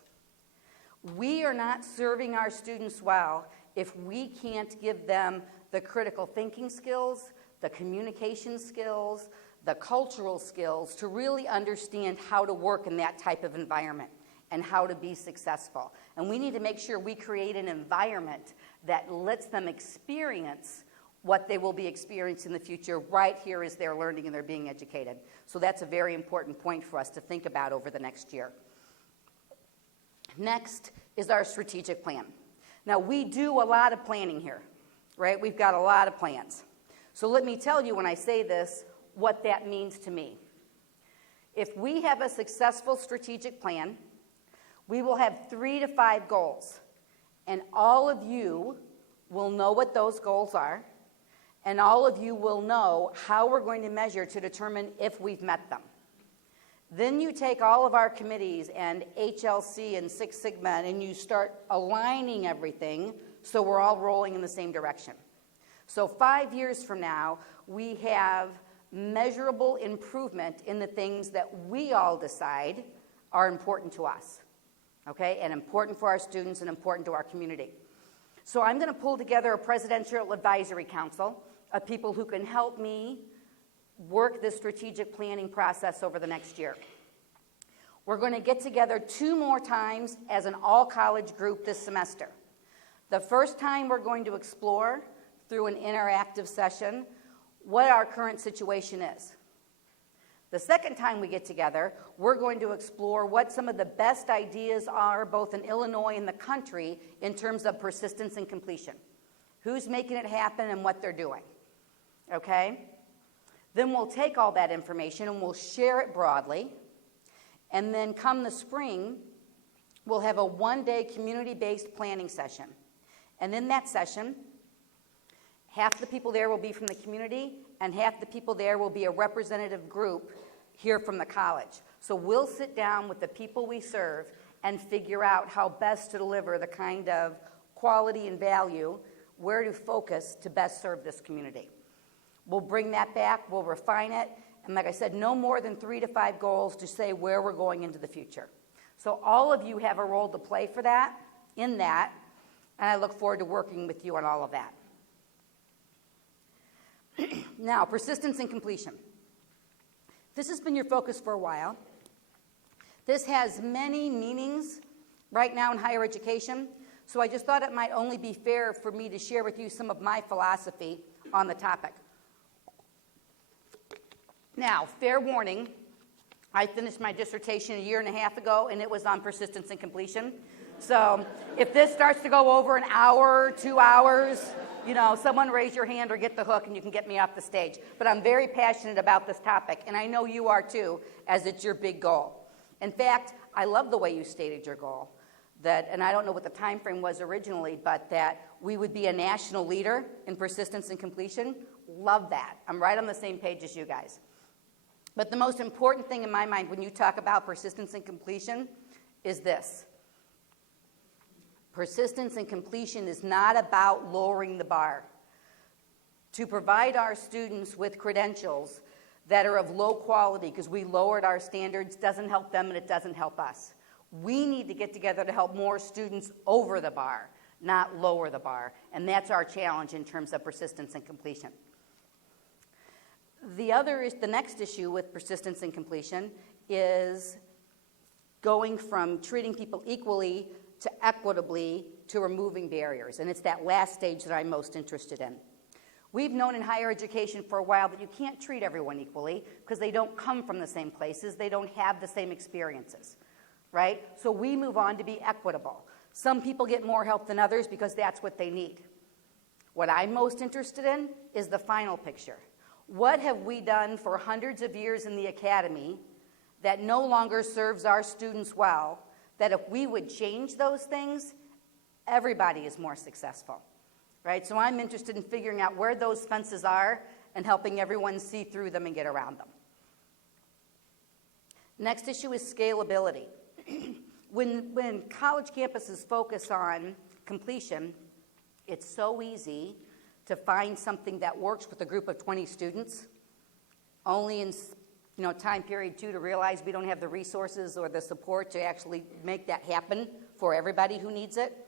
We are not serving our students well if we can't give them the critical thinking skills, the communication skills, the cultural skills to really understand how to work in that type of environment and how to be successful. And we need to make sure we create an environment that lets them experience what they will be experiencing in the future right here as they're learning and they're being educated. So that's a very important point for us to think about over the next year. Next is our strategic plan. Now, we do a lot of planning here, right? We've got a lot of plans. So let me tell you when I say this what that means to me. If we have a successful strategic plan, we will have 3 to 5 goals. And all of you will know what those goals are, and all of you will know how we're going to measure to determine if we've met them. Then you take all of our committees and HLC and Six Sigma and you start aligning everything so we're all rolling in the same direction. So 5 years from now, we have measurable improvement in the things that we all decide are important to us. okay, and important for our students and important to our community. So I'm going to pull together a presidential advisory council of people who can help me work this strategic planning process over the next year. We're going to get together 2 more times as an all-college group this semester. The first time we're going to explore, through an interactive session, what our current situation is. The second time we get together, we're going to explore what some of the best ideas are, both in Illinois and the country, in terms of persistence and completion. Who's making it happen and what they're doing, okay? Then we'll take all that information and we'll share it broadly. And then come the spring, we'll have a 1-day community-based planning session. And in that session, half the people there will be from the community, and half the people there will be a representative group here from the college. So we'll sit down with the people we serve and figure out how best to deliver the kind of quality and value, where to focus to best serve this community. We'll bring that back, we'll refine it, and like I said, no more than 3 to 5 goals to say where we're going into the future. So all of you have a role to play for that, in that, and I look forward to working with you on all of that. Now, persistence and completion. This has been your focus for a while. This has many meanings right now in higher education, so I just thought it might only be fair for me to share with you some of my philosophy on the topic. Now, fair warning, I finished my dissertation 1.5 years ago, and it was on persistence and completion. So if this starts to go over an hour, 2 hours, someone raise your hand or get the hook and you can get me off the stage. But I'm very passionate about this topic, and I know you are too, as it's your big goal. In fact, I love the way you stated your goal, and I don't know what the time frame was originally, but that we would be a national leader in persistence and completion. Love that. I'm right on the same page as you guys. But the most important thing in my mind when you talk about persistence and completion is this. Persistence and completion is not about lowering the bar. To provide our students with credentials that are of low quality because we lowered our standards doesn't help them and it doesn't help us. We need to get together to help more students over the bar, not lower the bar. And that's our challenge in terms of persistence and completion. The next issue with persistence and completion is going from treating people equally to equitably to removing barriers. And it's that last stage that I'm most interested in. We've known in higher education for a while that you can't treat everyone equally because they don't come from the same places, they don't have the same experiences, right? So we move on to be equitable. Some people get more help than others because that's what they need. What I'm most interested in is the final picture. What have we done for hundreds of years in the academy that no longer serves our students well, that if we would change those things, everybody is more successful, right? So I'm interested in figuring out where those fences are and helping everyone see through them and get around them. Next issue is scalability. When college campuses focus on completion, it's so easy to find something that works with a group of 20 students, only in time period 2 to realize we don't have the resources or the support to actually make that happen for everybody who needs it.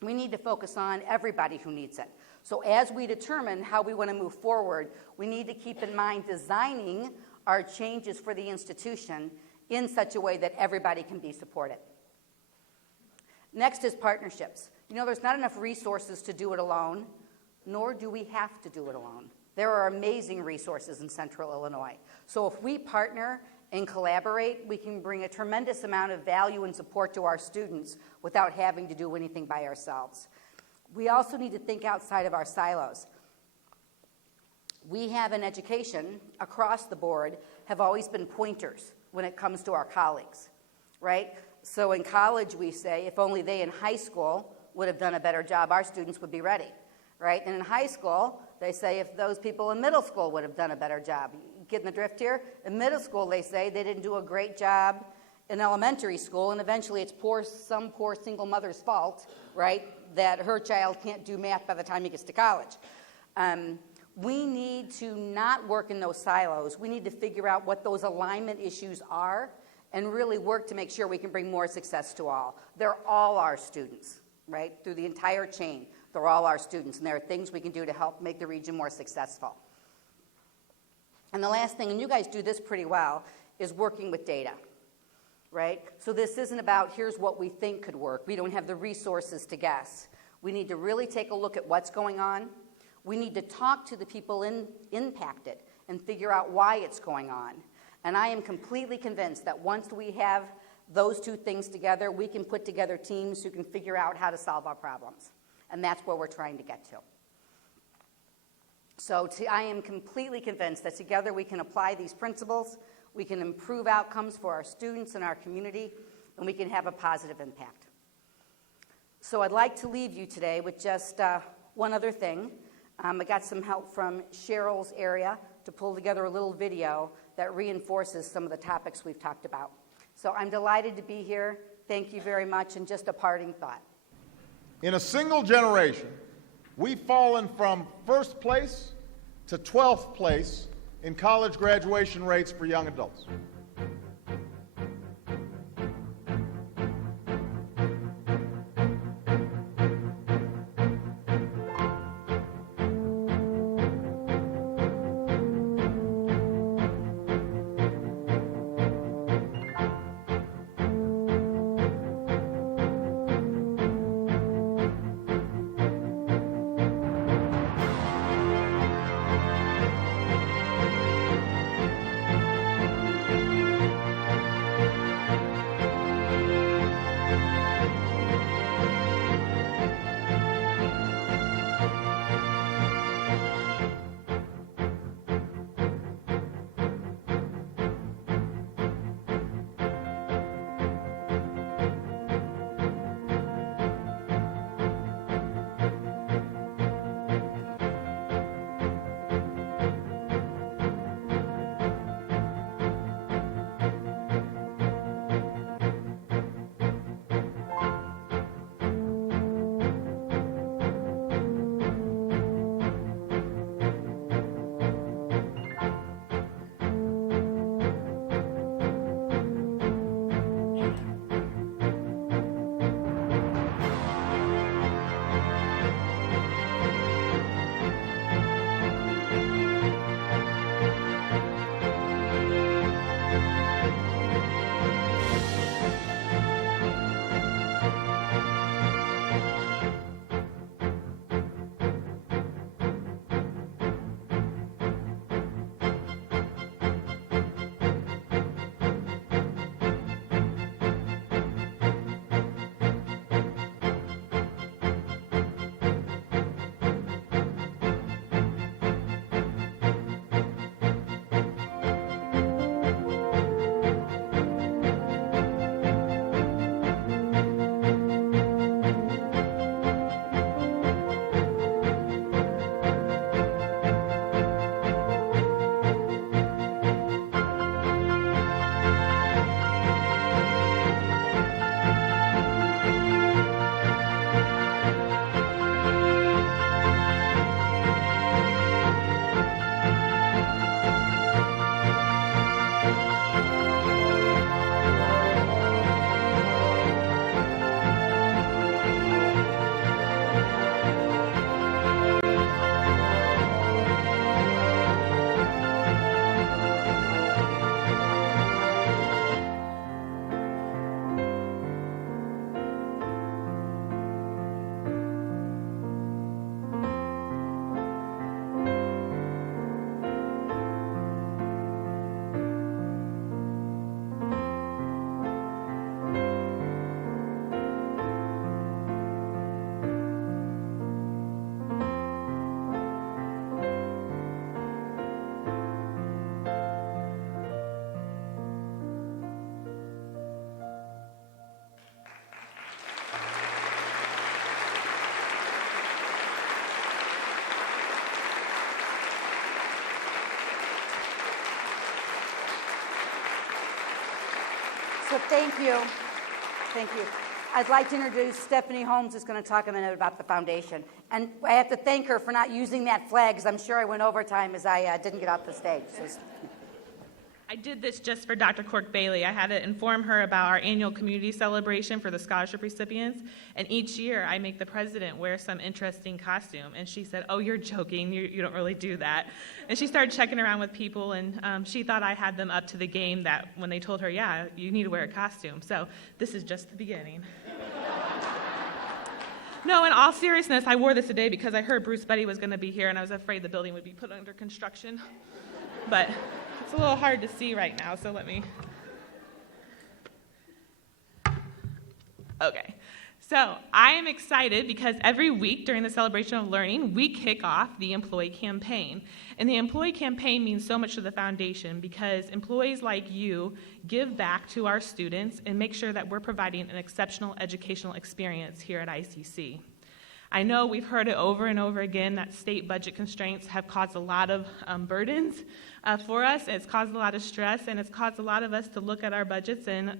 We need to focus on everybody who needs it. So as we determine how we want to move forward, we need to keep in mind designing our changes for the institution in such a way that everybody can be supported. Next is partnerships. There's not enough resources to do it alone, nor do we have to do it alone. There are amazing resources in Central Illinois. So if we partner and collaborate, we can bring a tremendous amount of value and support to our students without having to do anything by ourselves. We also need to think outside of our silos. We have in education, across the board, have always been pointers when it comes to our colleagues, right? So in college we say, if only they in high school would have done a better job, our students would be ready, right? And in high school, they say if those people in middle school would have done a better job. You getting the drift here? In middle school, they say they didn't do a great job in elementary school, and eventually it's some poor single mother's fault, right, that her child can't do math by the time he gets to college. We need to not work in those silos. We need to figure out what those alignment issues are and really work to make sure we can bring more success to all. They're all our students, right? Through the entire chain, they're all our students, and there are things we can do to help make the region more successful. And the last thing, and you guys do this pretty well, is working with data, right? So this isn't about here's what we think could work. We don't have the resources to guess. We need to really take a look at what's going on. We need to talk to the people impacted and figure out why it's going on. And I am completely convinced that once we have those two things together, we can put together teams who can figure out how to solve our problems. And that's where we're trying to get to. So I am completely convinced that together we can apply these principles, we can improve outcomes for our students and our community, and we can have a positive impact. So I'd like to leave you today with just one other thing. I got some help from Cheryl's area to pull together a little video that reinforces some of the topics we've talked about. So I'm delighted to be here. Thank you very much, and just a parting thought. In a single generation, we've fallen from first place to 12th place in college graduation rates for young adults. So thank you. Thank you. I'd like to introduce Stephanie Holmes, who's going to talk a minute about the foundation. And I have to thank her for not using that flag, because I'm sure I went overtime as I didn't get off the stage. So. I I did this just for Dr. Cork Bailey. I had to inform her about our annual community celebration for the scholarship recipients. And each year I make the president wear some interesting costume. And she said, "Oh, you're joking. You don't really do that." And she started checking around with people, and she thought I had them up to the game that when they told her, "Yeah, you need to wear a costume." So this is just the beginning. No, in all seriousness, I wore this today because I heard Bruce Betty was going to be here, and I was afraid the building would be put under construction. But it's a little hard to see right now, so let me. Okay. So I am excited because every week during the Celebration of Learning, we kick off the Employee Campaign. And the Employee Campaign means so much to the foundation because employees like you give back to our students and make sure that we're providing an exceptional educational experience here at ICC. I know we've heard it over and over again that state budget constraints have caused a lot of burdens for us. It's caused a lot of stress, and it's caused a lot of us to look at our budgets and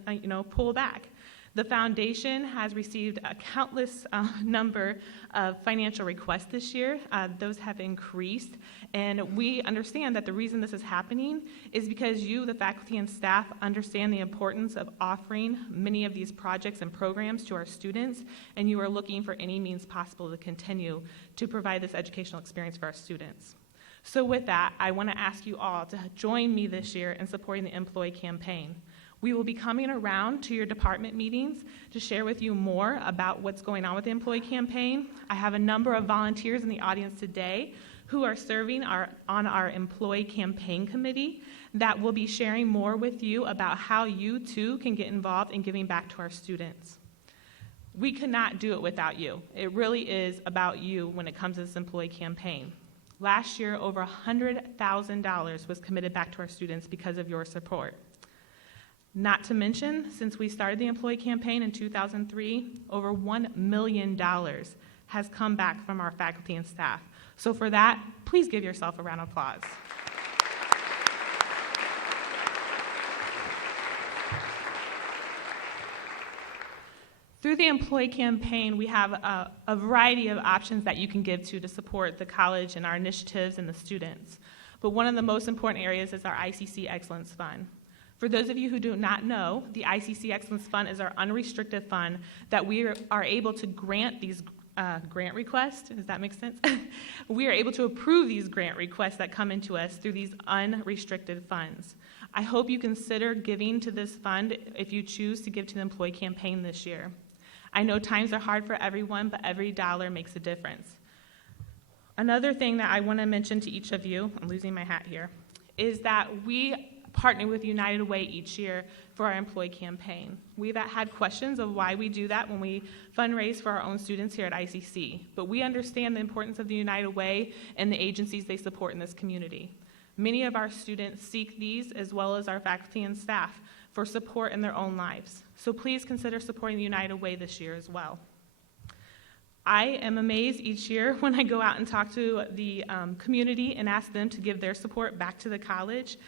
pull back. The foundation has received a countless number of financial requests this year. Those have increased, and we understand that the reason this is happening is because you, the faculty and staff, understand the importance of offering many of these projects and programs to our students, and you are looking for any means possible to continue to provide this educational experience for our students. So with that, I want to ask you all to join me this year in supporting the Employee Campaign. We will be coming around to your department meetings to share with you more about what's going on with the Employee Campaign. I have a number of volunteers in the audience today who are serving on our Employee Campaign Committee that will be sharing more with you about how you too can get involved in giving back to our students. We could not do it without you. It really is about you when it comes to this Employee Campaign. Last year, over $100,000 was committed back to our students because of your support. Not to mention, since we started the Employee Campaign in 2003, over $1 million has come back from our faculty and staff. So for that, please give yourself a round of applause. Through the Employee Campaign, we have a variety of options that you can give to support the college and our initiatives and the students. But one of the most important areas is our ICC Excellence Fund. For those of you who do not know, the ICC Excellence Fund is our unrestricted fund that we are able to grant these grant requests. Does that make sense? We are able to approve these grant requests that come into us through these unrestricted funds. I hope you consider giving to this fund if you choose to give to the Employee Campaign this year. I know times are hard for everyone, but every dollar makes a difference. Another thing that I want to mention to each of you, I'm losing my hat here, is that we partner with United Way each year for our Employee Campaign. We've had questions of why we do that when we fundraise for our own students here at ICC, but we understand the importance of the United Way and the agencies they support in this community. Many of our students seek these, as well as our faculty and staff, for support in their own lives. So please consider supporting the United Way this year as well. I am amazed each year when I go out and talk to the community and ask them to give their support back to the college.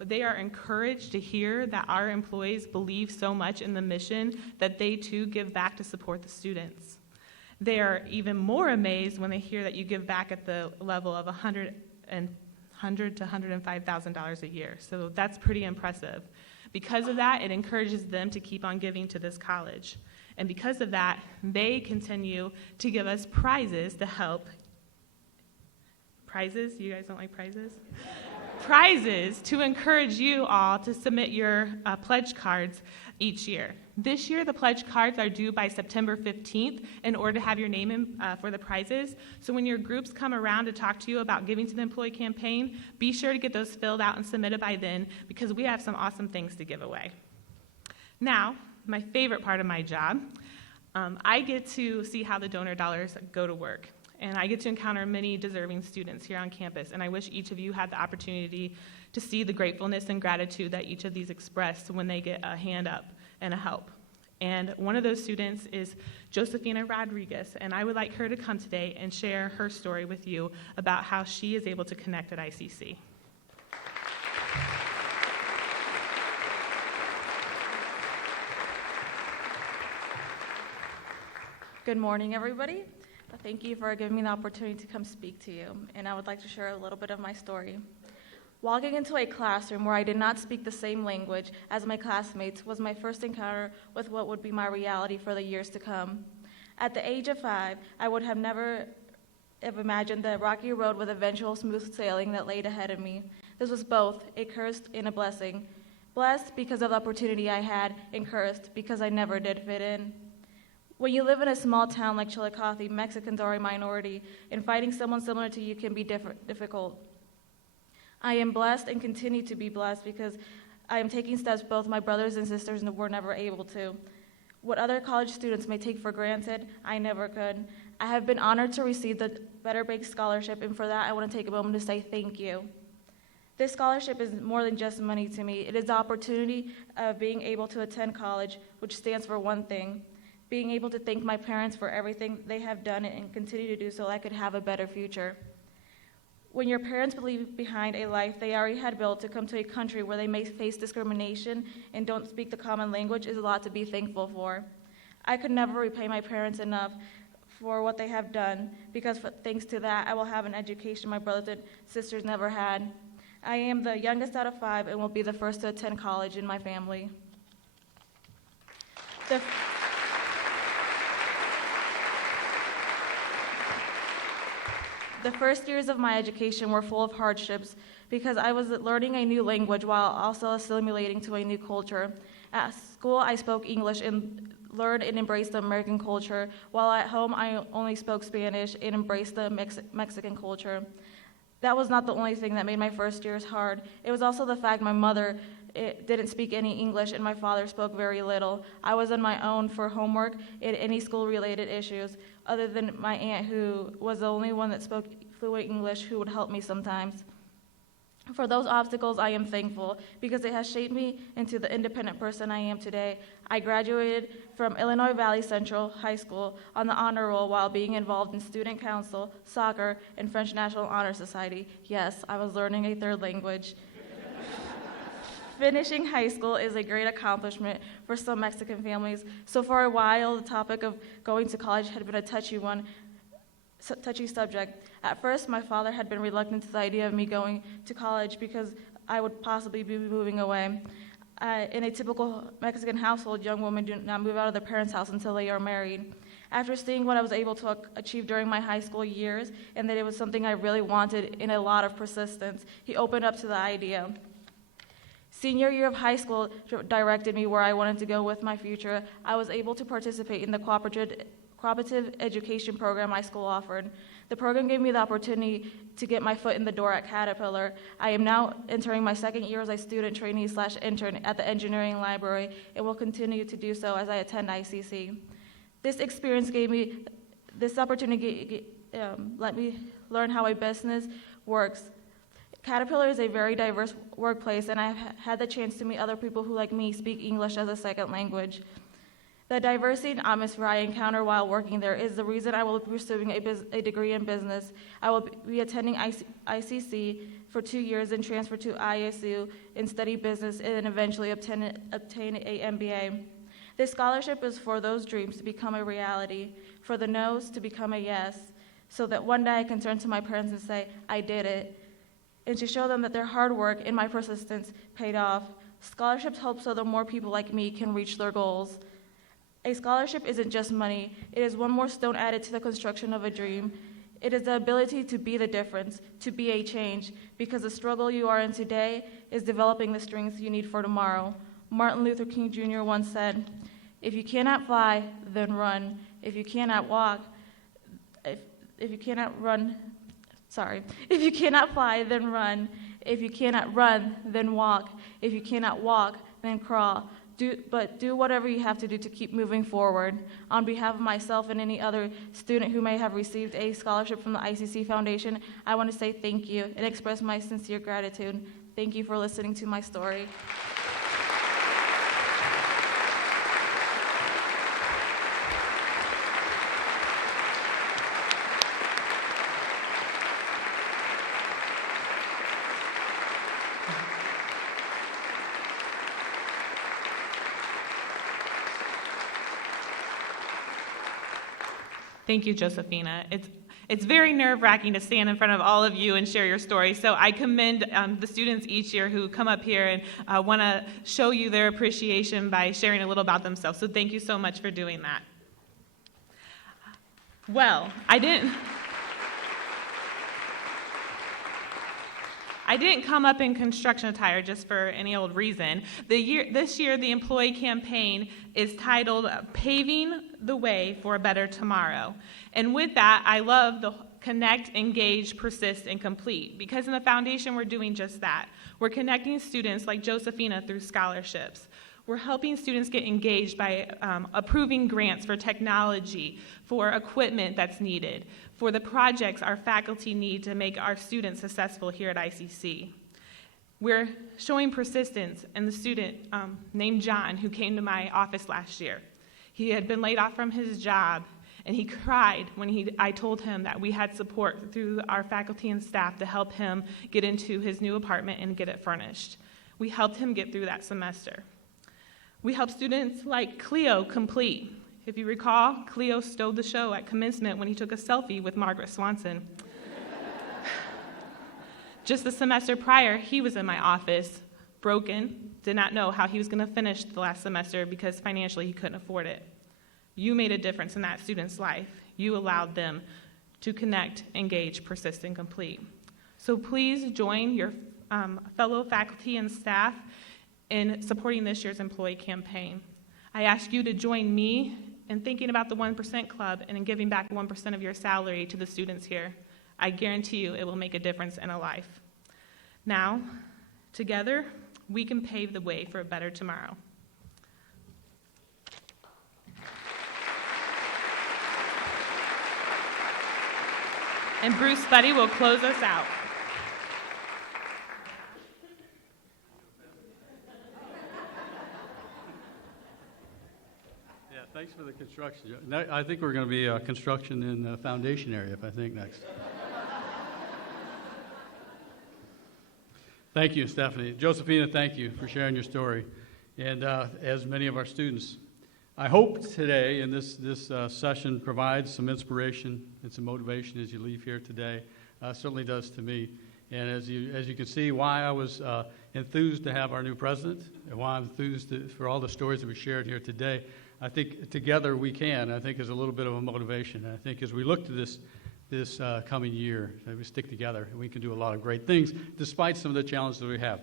They are encouraged to hear that our employees believe so much in the mission that they too give back to support the students. They are even more amazed when they hear that you give back at the level of $100,000 to $105,000 a year. So that's pretty impressive. Because of that, it encourages them to keep on giving to this college. And because of that, they continue to give us prizes to help. Prizes? You guys don't like prizes? Prizes to encourage you all to submit your pledge cards each year. This year, the pledge cards are due by September 15th in order to have your name in for the prizes. So when your groups come around to talk to you about giving to the Employee Campaign, be sure to get those filled out and submitted by then because we have some awesome things to give away. Now, my favorite part of my job, I get to see how the donor dollars go to work. And I get to encounter many deserving students here on campus, and I wish each of you had the opportunity to see the gratefulness and gratitude that each of these express when they get a hand up and a help. And one of those students is Josephina Rodriguez, and I would like her to come today and share her story with you about how she is able to connect at ICC. Good morning, everybody. Thank you for giving me the opportunity to come speak to you, and I would like to share a little bit of my story. Walking into a classroom where I did not speak the same language as my classmates was my first encounter with what would be my reality for the years to come. At the age of 5, I would have never have imagined the rocky road with eventual smooth sailing that laid ahead of me. This was both a curse and a blessing. Blessed because of the opportunity I had, and cursed because I never did fit in. When you live in a small town like Chillicothe, Mexicans are a minority, and finding someone similar to you can be difficult. I am blessed and continue to be blessed because I am taking steps both my brothers and sisters were never able to. What other college students may take for granted, I never could. I have been honored to receive the Better Baked Scholarship, and for that I want to take a moment to say thank you. This scholarship is more than just money to me. It is the opportunity of being able to attend college, which stands for one thing, being able to thank my parents for everything they have done and continue to do so I could have a better future. When your parents leave behind a life they already had built to come to a country where they may face discrimination and don't speak the common language is a lot to be thankful for. I could never repay my parents enough for what they have done because thanks to that I will have an education my brothers and sisters never had. I am the youngest out of 5 and will be the first to attend college in my family. The first years of my education were full of hardships because I was learning a new language while also assimilating to a new culture. At school, I spoke English and learned and embraced the American culture, while at home, I only spoke Spanish and embraced the Mexican culture. That was not the only thing that made my first years hard. It was also the fact my mother didn't speak any English and my father spoke very little. I was on my own for homework and any school-related issues, other than my aunt, who was the only one that spoke fluent English, who would help me sometimes. For those obstacles, I am thankful because it has shaped me into the independent person I am today. I graduated from Illinois Valley Central High School on the honor roll while being involved in student council, soccer, and French National Honor Society. Yes, I was learning a third language. Finishing high school is a great accomplishment for some Mexican families. So for a while, the topic of going to college had been a touchy subject. At first, my father had been reluctant to the idea of me going to college because I would possibly be moving away. In a typical Mexican household, young women do not move out of their parents' house until they are married. After seeing what I was able to achieve during my high school years and that it was something I really wanted in a lot of persistence, he opened up to the idea. Senior year of high school directed me where I wanted to go with my future. I was able to participate in the cooperative education program my school offered. The program gave me the opportunity to get my foot in the door at Caterpillar. I am now entering my second year as a student trainee/intern at the engineering library and will continue to do so as I attend ICC. This experience gave me this opportunity, let me learn how a business works. Caterpillar is a very diverse workplace, and I've had the chance to meet other people who, like me, speak English as a second language. The diversity and atmosphere I encounter while working there is the reason I will be pursuing a degree in business. I will be attending ICC for 2 years and transfer to ISU and study business and eventually obtain a MBA. This scholarship is for those dreams to become a reality, for the no's to become a yes, so that one day I can turn to my parents and say, I did it, and to show them that their hard work and my persistence paid off. Scholarships help so that more people like me can reach their goals. A scholarship isn't just money. It is one more stone added to the construction of a dream. It is the ability to be the difference, to be a change, because the struggle you are in today is developing the strength you need for tomorrow. Martin Luther King Jr. once said, if you cannot fly, then run. If you cannot fly, then run. If you cannot run, then walk. If you cannot walk, then crawl. But do whatever you have to do to keep moving forward. On behalf of myself and any other student who may have received a scholarship from the ICC Foundation, I want to say thank you and express my sincere gratitude. Thank you for listening to my story. Thank you, Josephina. It's very nerve-wracking to stand in front of all of you and share your story. So I commend the students each year who come up here and want to show you their appreciation by sharing a little about themselves. So thank you so much for doing that. Well, I didn't come up in construction attire just for any old reason. This year, the employee campaign is titled Paving the Way for a Better Tomorrow. And with that, I love the connect, engage, persist, and complete. Because in the foundation, we're doing just that. We're connecting students like Josephina through scholarships. We're helping students get engaged by approving grants for technology, for equipment that's needed, for the projects our faculty need to make our students successful here at ICC. We're showing persistence in the student named John who came to my office last year. He had been laid off from his job, and he cried when I told him that we had support through our faculty and staff to help him get into his new apartment and get it furnished. We helped him get through that semester. We help students like Cleo complete. If you recall, Cleo stole the show at commencement when he took a selfie with Margaret Swanson. Just the semester prior, he was in my office, broken, did not know how he was going to finish the last semester because financially he couldn't afford it. You made a difference in that student's life. You allowed them to connect, engage, persist, and complete. So please join your fellow faculty and staff in supporting this year's employee campaign. I ask you to join me in thinking about the 1% Club and in giving back 1% of your salary to the students here. I guarantee you it will make a difference in a life. Now, together, we can pave the way for a better tomorrow. And Bruce Buddy will close us out. Thanks for the construction. I think we're going to be construction in the foundation area, if I think next. Thank you, Stephanie. Josephina, thank you for sharing your story. And as many of our students, I hope today in this session provides some inspiration and some motivation as you leave here today. Certainly does to me. And as you can see, why I was enthused to have our new president and why I'm enthused for all the stories that we shared here today. I think together we can. I think is a little bit of a motivation. And I think as we look to this coming year, that we stick together and we can do a lot of great things despite some of the challenges that we have.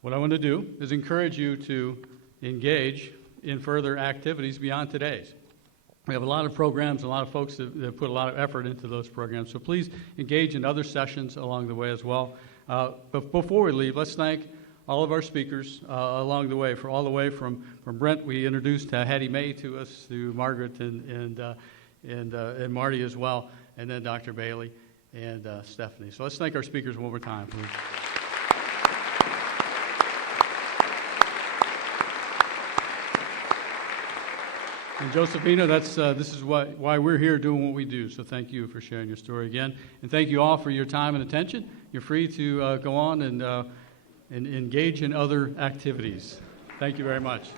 What I want to do is encourage you to engage in further activities beyond today's. We have a lot of programs, a lot of folks that put a lot of effort into those programs. So please engage in other sessions along the way as well. But before we leave, let's thank all of our speakers along the way. All the way from Brent, we introduced Hattie May to us, through Margaret and Marty as well, and then Dr. Bailey and Stephanie. So let's thank our speakers one more time, please. And Josephina, this is why we're here doing what we do. So thank you for sharing your story again, and thank you all for your time and attention. You're free to go on and engage in other activities. Thank you very much.